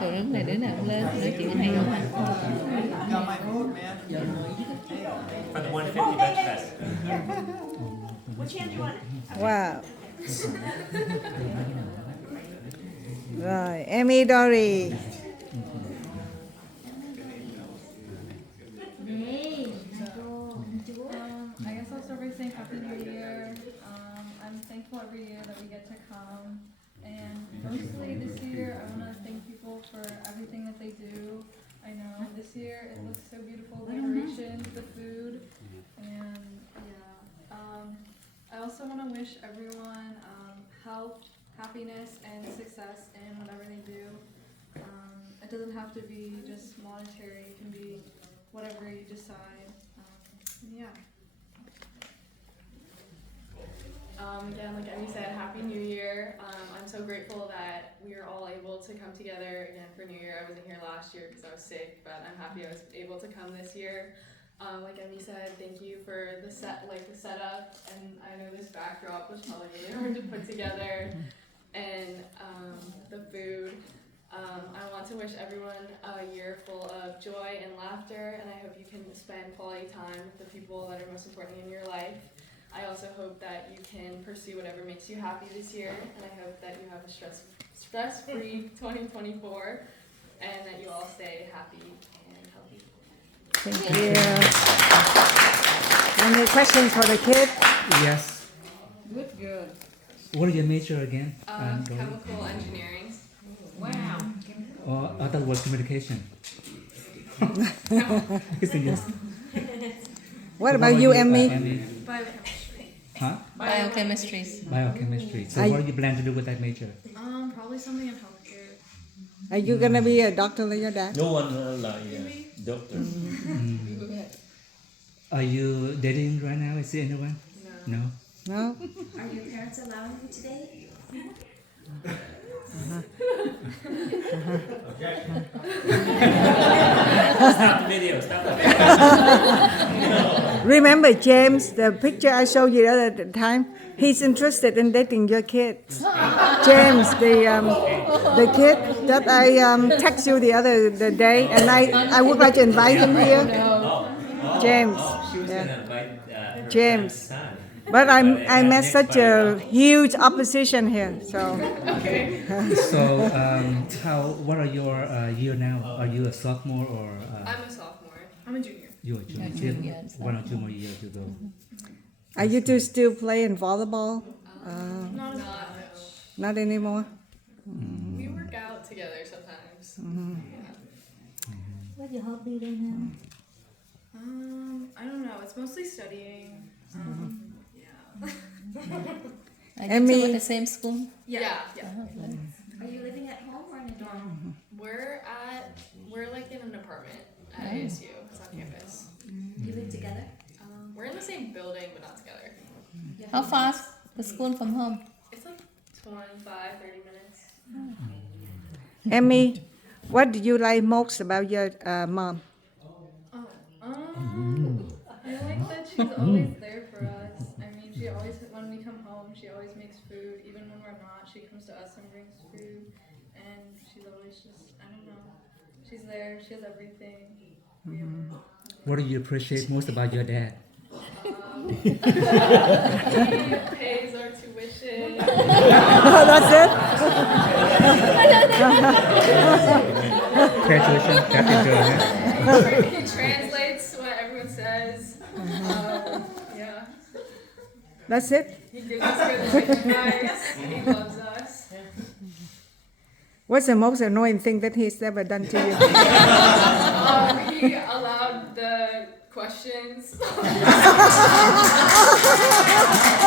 Tụi đứng này đứa nào cũng lên nói chuyện hay không anh? For the 150 bench press. Which hand do you want? Wow. Rồi, Emmy Dory. I guess I'll start by saying Happy New Year. I'm thankful every year that we get to come. And mostly this year, I want to thank people for everything that they do. I know this year it looks so beautiful, decorations, the food, and yeah. I also want to wish everyone health, happiness, and success in whatever they do. It doesn't have to be just monetary, it can be whatever you decide. Yeah. Again, like Emmy said, Happy New Year. I'm so grateful that we are all able to come together again for New Year. I wasn't here last year because I was sick, but I'm happy I was able to come this year. Like Emmy said, thank you for the setup, and I know this backdrop was probably really hard to put together, and the food. I want to wish everyone a year full of joy and laughter, and I hope you can spend quality time with the people that are most important in your life. I also hope that you can pursue whatever makes you happy this year, and I hope that you have a stress-free 2024, and that you all stay happy and healthy. Thank you. Any questions for the kids? Yes. Good. What is your major again? Dory? Chemical engineering. Wow. Or other word communication? Yes. What about you, Emmy? Biochemistry. Huh? Biochemistry. Biochemistry. So what do you plan to do with that major? Probably something in healthcare. Are you gonna be a doctor like your dad? No one like doctor. Are you dating right now? Is there anyone? No. No? Are your parents allowing you to date? Stop the video. Stop the video. Remember James, the picture I showed you the other time? He's interested in dating your kids. James, the kid that I text you the other day, and I would like to invite him here. James. She was Yeah. gonna invite her James. son. But I met such a huge opposition here, so. So, what are your year now? Are you a sophomore or? I'm a sophomore. I'm a junior. You're a junior. Junior, Still yes. 1 or 2 more years to go. Are you two still playing volleyball? Not much. Not anymore? We work out together sometimes. What's your hobby right now? I don't know. It's mostly studying. Yeah. Are you Emmy. two at the same school? Yeah. Are you living at home or in a dorm? We're like in an apartment at ASU. It's on campus. You live together? We're in the same building, but not together. How far the school from home? It's like 25-30 minutes. Emmy, what do you like most about your mom? I like that she's always there for us. I mean, she always, when we come home, she always makes food. Even when we're not, she comes to us and brings food. And she's always just, I don't know, she's there, she has everything. What do you appreciate most about your dad? He pays our tuition. That's it? Graduation, happy He translates what everyone says. Yeah. That's it? He gives us good advice. He loves us. What's the most annoying thing that he's ever done to you? He allowed the questions.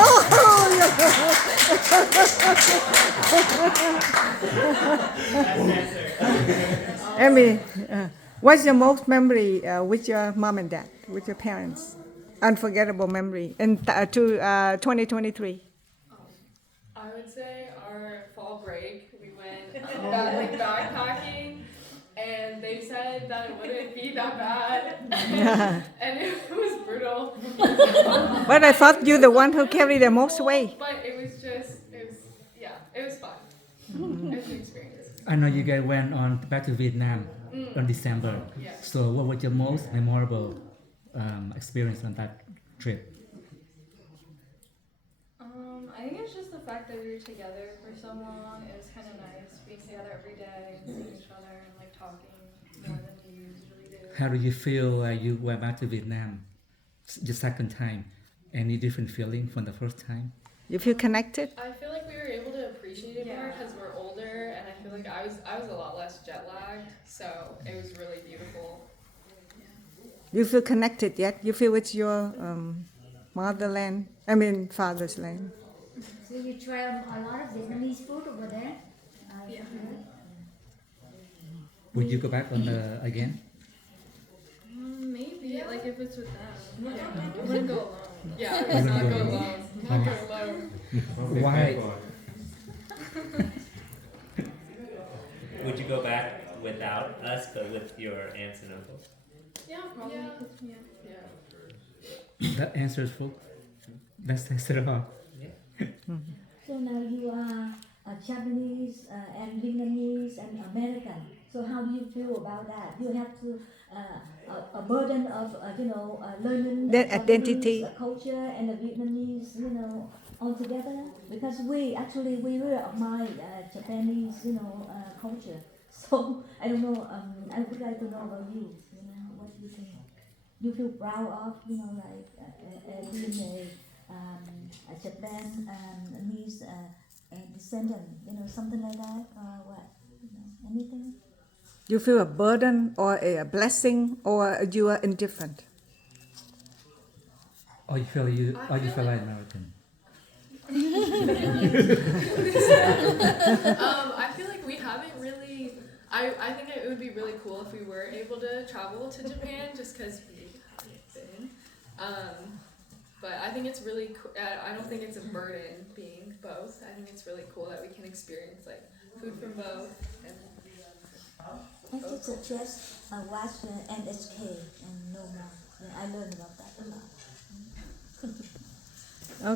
Oh, yeah. Emmy, what's your most memory with your mom and dad, with your parents? Unforgettable memory in 2023. I would say our fall break, we went backpacking, and they said that it wouldn't be that bad, and it was brutal. But I thought you're the one who carried the most weight. But it was fun. It was an experience. I know you guys went on back to Vietnam in December. Yes. So what was your most memorable experience on that trip? I think it's just the fact that we were together for so long. It was kind of nice being together every day and seeing each other and like talking more than we usually do. How do you feel you went back to Vietnam the second time? Any different feeling from the first time? You feel connected? I feel like we were able to appreciate it more because we're older, and I feel like I was a lot less jet lagged, so it was really beautiful. You feel connected yet? You feel it's your motherland? I mean, father's land. So you try a lot of Vietnamese food over there? Yeah. Would you go back on again? Maybe, like if it's with them. Yeah. I wouldn't go alone. Yeah, I You would not wouldn't go go alone. Not go alone. Why? Would you go back without us, but with your aunts and uncles? Yeah, probably. Yeah. That answers full. That's it all. So now you are Japanese and Vietnamese and American. So how do you feel about that? You have to a burden of learning That identity. Roots, culture and the Vietnamese, all together. Because we really admire Japanese, culture. So I don't know. I would like to know about you. What do you think? You feel proud of, being a Japanese descendant, something like that, or what? Anything? You feel a burden or a blessing, or you are indifferent? Or you feel like American? I feel like we haven't really. I think it would be really cool if we were able to travel to Japan, just because we haven't been. But I think it's really cool. I don't think it's a burden being both. I think it's really cool that we can experience like food from both. I should suggest watch NHK and know more. Yeah, I learned about that a lot.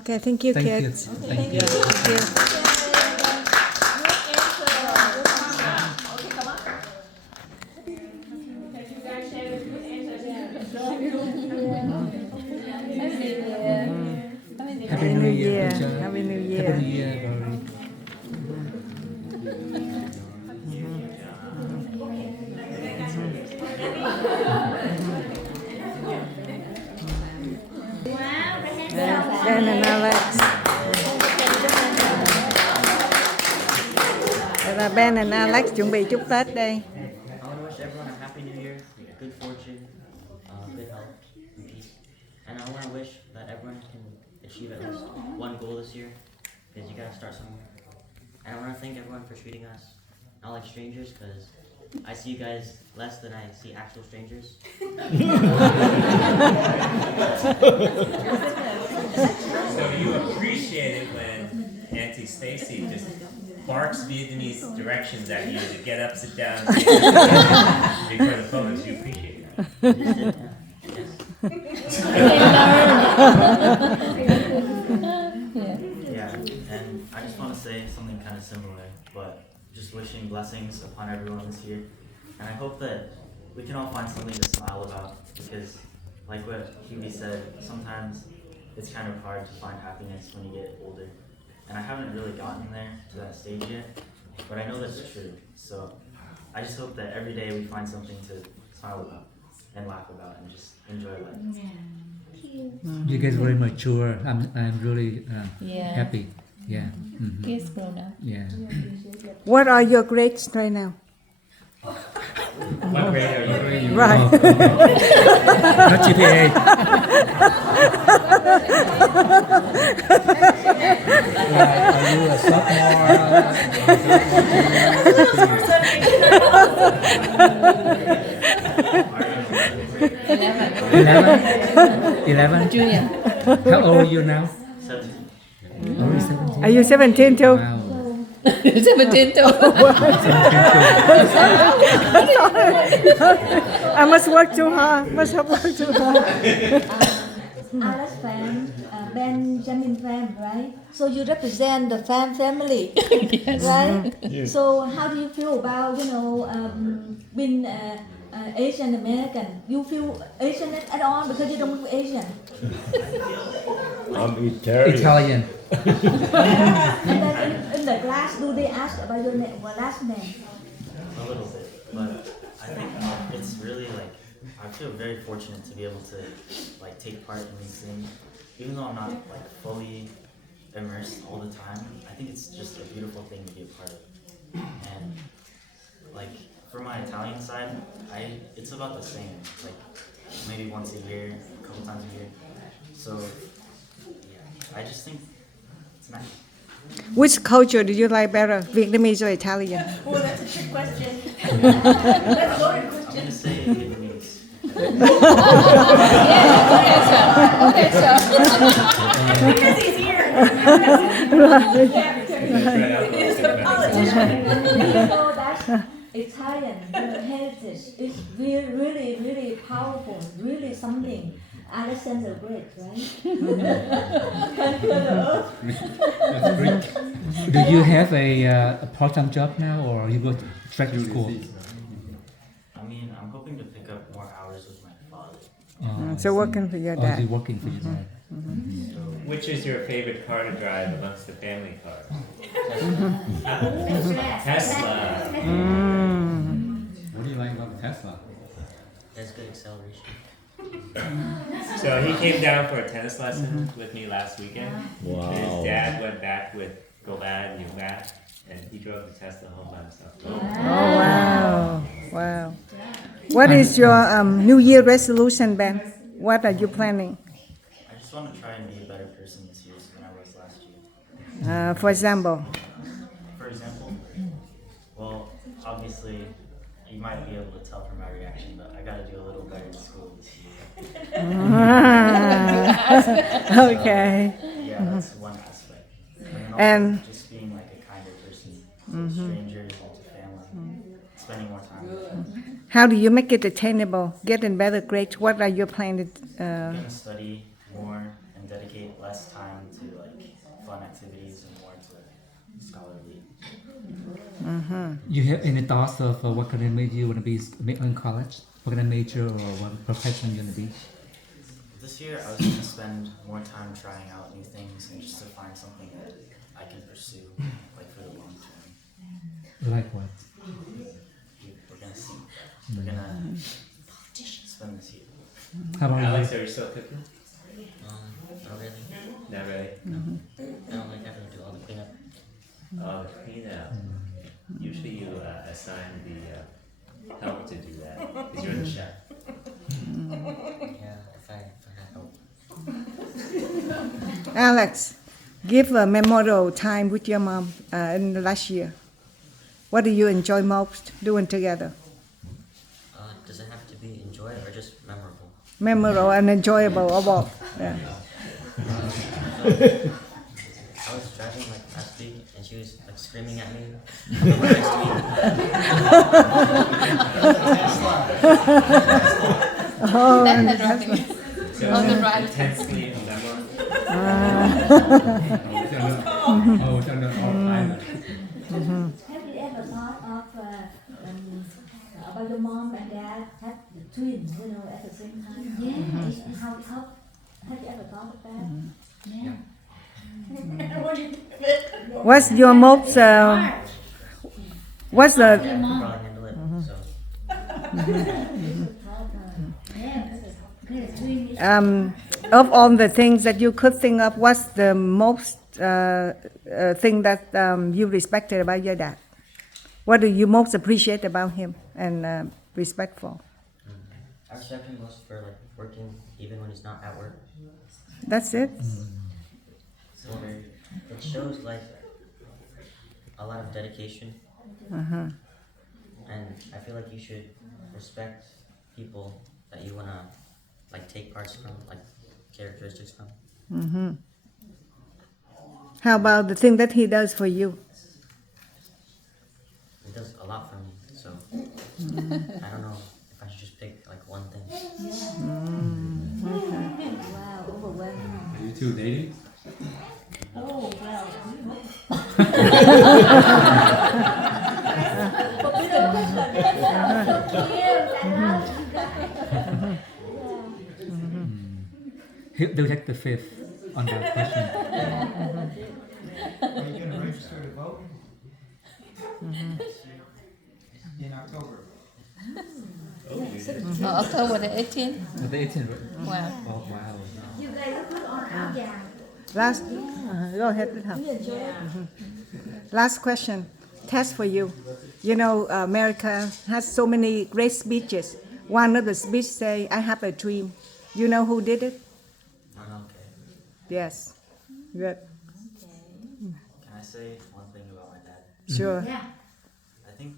Okay, thank you, Thank you. kids. Thank you. Happy New Year. Happy New Year. Happy New Year, Valerie. Ben and Alex. Đây là Ben and Alex chuẩn bị chúc Tết đây. I want to wish everyone a happy new year, good fortune, good health, and peace. And I want to wish that everyone can achieve at least one goal this year, because you gotta start somewhere. And I want to thank everyone for treating us not like strangers, because I see you guys less than I see actual strangers. So you appreciate it when Auntie Stacy just barks Vietnamese directions at you to get up, sit down, before the photos. You appreciate that. Yeah, and I just want to say something kind of similar, but just wishing blessings upon everyone this year. And I hope that we can all find something to smile about, because like what Hughie said, sometimes it's kind of hard to find happiness when you get older. And I haven't really gotten there to that stage yet, but I know that's true. So I just hope that every day we find something to smile about and laugh about and just enjoy life. You guys very mature. I'm really happy. Yeah. Kids grown up. Yeah. What are your grades right now? What grade are you in? Right. Oh, okay. Not GPA. Like, are you a sophomore? 11? Junior. How old are you now? 17. Only 17. Are you 17 too? Wow. 17 too. I must work too hard. Must have worked too hard. Alex fam, Benjamin fam, right? So you represent the family, Yes. right? Yes. So how do you feel about being Asian American? You feel Asian at all because you don't look Asian? I'm Italian. Italian. And then in the class, do they ask about your last name? A little bit, but I think it's really like I feel very fortunate to be able to like take part in these things, even though I'm not like fully immersed all the time. I think it's just a beautiful thing to be a part of, and like for my Italian side, it's about the same, like maybe once a year, a couple times a year. So yeah, I just think it's nice. Which culture do you like better, Vietnamese or Italian? Oh, that's a trick question. That's a loaded question. I'm gonna say Vietnamese. Okay, so. Because he's here. He's a politician. So that's Italian heritage. It's really, really powerful. Really something. Alexander the Great, right? Conquer the earth. That's great. Do you have a part-time job now, or you go straight to school? I mean, I'm hoping to pick up more hours with my father. So working for your Oh, dad. you're working for your dad. Which is your favorite car to drive amongst the family cars? Tesla. What do you like about Tesla? It has good acceleration. So he came down for a tennis lesson with me last weekend. Wow. And his dad went back with Go Bad and You Back, and he drove the Tesla home by himself. Oh, wow. Wow. What is your New Year resolution, Ben? What are you planning? I just want to try and be a better person this year than I was last year. For example? For example, well, obviously, you might be able to tell from my reaction, but I got to do a little better in school this year. Okay. Yeah, that's one aspect. And, And- also just being like a kinder person to strangers and to family, spending more time with them. How do you make it attainable? Getting better grades? What are your plans? I'm gonna study more and dedicate less time to like fun activities and more to scholarly. You have any thoughts of what kind of major you want to be in college? What kind of major or what profession you want to be? This year, I was gonna spend more time trying out new things and just to find something that I can pursue, like for the long term. Like what? We're gonna see. We're gonna spend this year. How about Alex, you? are you still cooking? Not really. Not really. I don't like having to do all the cleanup. Oh, the cleanup. Usually you assign the help to do that, because you're the chef. Yeah, if I had help. Alex, give a memorable time with your mom in the last year. What do you enjoy most doing together? Does it have to be enjoy or just memorable? Memorable and enjoyable or both? Yeah. I was driving like last week and she was like screaming at me. Next to Oh, That's and the driving. So On the right. intensely memorable. Oh, so no, all time. Have you ever thought of about your mom and dad have twins, at the same time? Yeah. How have you ever thought of that? Yeah. What do you think of it? What's your most? What's Yeah, I the? can probably handle it. So Of all the things that you could think of, what's the most thing that you respected about your dad? What do you most appreciate about him and respectful. I respect him most for like working even when he's not at work. That's it. So it shows like a lot of dedication. Uh-huh. And I feel like you should respect people that you wanna like take parts from, like characteristics from. Mm-hmm. How about the thing that he does for you? He does a lot for me, so I don't know if I should just pick like one thing. Okay. Wow, overwhelming. Are you two dating? Oh, wow. He'll take the fifth on that question. Are you going to register to vote? In October. October the 18th. The 18th, right? Wow. Oh, wow. You guys put on áo vàng. Last, go ahead with her. Last question, test for you. You know, America has so many great speeches. One of the speech say, "I have a dream." You know who did it? Okay. Yes. Good. Can I say one thing about my dad? Sure. Yeah. I think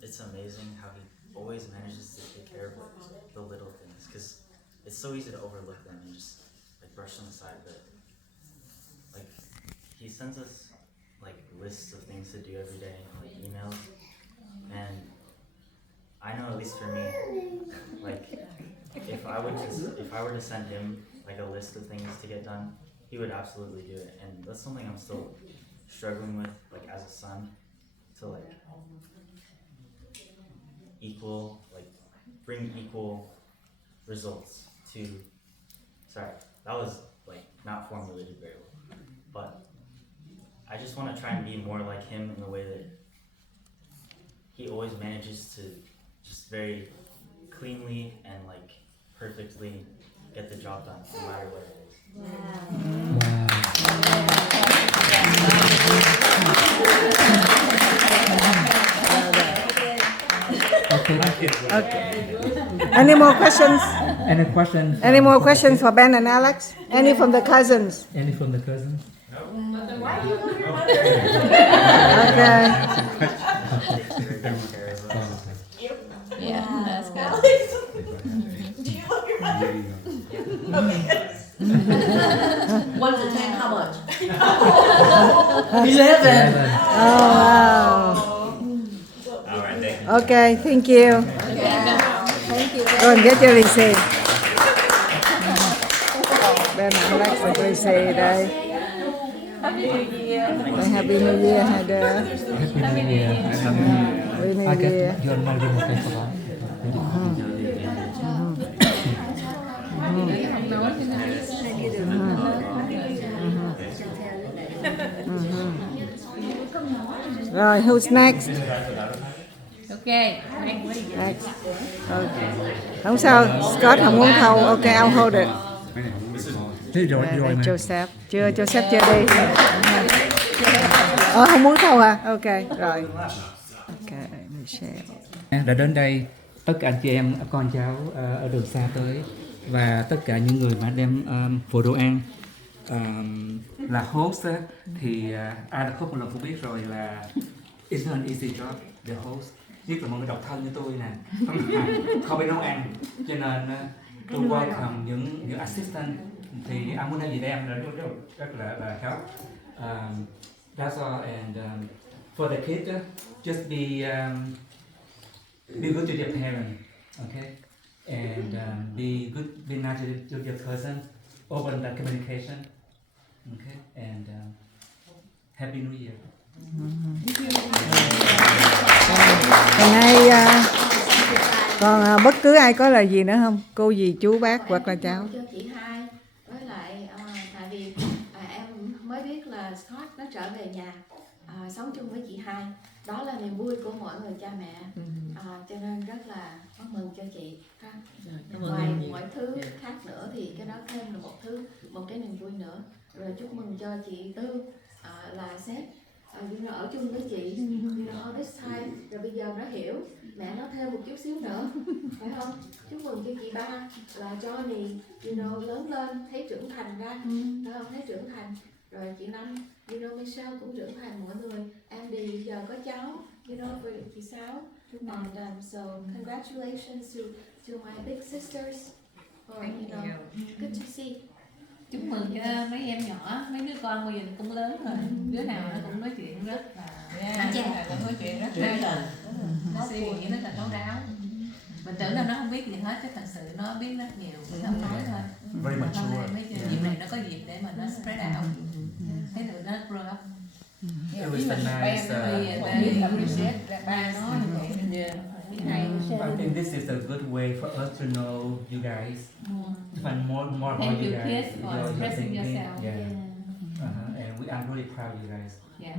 it's amazing how he always manages to take care of like, the little things, because it's so easy to overlook them and just like brush them aside. But like he sends us like lists of things to do every day, like emails, and I know at least for me, like if I were to send him like a list of things to get done, he would absolutely do it, and that's something I'm still struggling with, like as a son, to like bring equal results to. Sorry, that was like not formulated very well, but I just want to try and be more like him in the way that he always manages to just very cleanly and like perfectly get the job done, no matter what it is. Okay. Any more questions? Any questions? Any more questions for Ben and Alex? Any from the cousins? Any from the cousins? Why do you love your Okay. Yeah, that's good. Do you love your mother? One to 10, how much? 11. Oh, wow. All right, thank you. Okay, thank you. Thank you. Go and get your receipt. Ben and Alex được receipt đây. Happy New Year. Happy New Year hai đứa. Happy New Year. Happy New I get Year. your money một cái sau đó. Rồi, who's next? Okay. Next. Okay. Không sao, Scott không muốn thâu. Ok, I'll hold it. Thế rồi Đây, mà. Joseph. Joseph chưa đi. Không muốn thâu à? Ok, rồi. Ok, Michelle. Đã đến đây, tất cả anh chị em, con cháu ở đường xa tới và tất cả những người mà đem phụ đồ ăn là host á, thì ai đã host một lần cũng biết rồi là it's not an easy job the host, nhất là một người độc thân như tôi nè, không biết nấu ăn, cho nên tôi welcome những assistant, thì anh muốn nói gì đây em là rất là help. That's all, and for the kids, just be good to their parents, okay, and be nice to your cousin, open the communication, okay, and Happy New Year. Còn bất cứ ai có lời gì nữa không? Cô gì, chú, bác hoặc là cháu? Cho chị hai, với lại tại vì em mới biết là Scott nó trở về nhà sống chung với chị hai, đó là niềm vui của mỗi người cha mẹ, cho nên rất là mừng cho chị. Ngoài mọi thứ khác nữa thì cái đó thêm là một cái niềm vui nữa. Rồi chúc mừng cho chị Tư là sếp ở chung với chị, all this time, rồi bây giờ nó hiểu, mẹ nói thêm một chút xíu nữa, phải không? Chúc mừng cho chị ba là Johnny, lớn lên, thấy trưởng thành ra, phải không? Thấy trưởng thành, rồi chị Năm, Michelle cũng trưởng thành mọi người, Andy giờ có cháu, với chị Sáu, and so congratulations to my big sisters, or good to see. Chúc mừng cho mấy em nhỏ, mấy đứa con bây giờ cũng lớn rồi, đứa nào nó cũng nói chuyện rất là nói chuyện rất là nó suy nghĩ rất là thấu đáo. Mình tưởng là nó không biết gì hết, chứ thật sự nó biết rất nhiều, không nói thôi. Very mature. Mấy dịp này nó có dịp để mà nó spread out, thấy được nó grow up. It was a nice. Ba nói như vậy. I think this is a good way for us to know you guys, to find more about Thank you you, guys, kids, for your expressing thinking. yourself. Yeah. And I'm really proud of you guys. Yeah.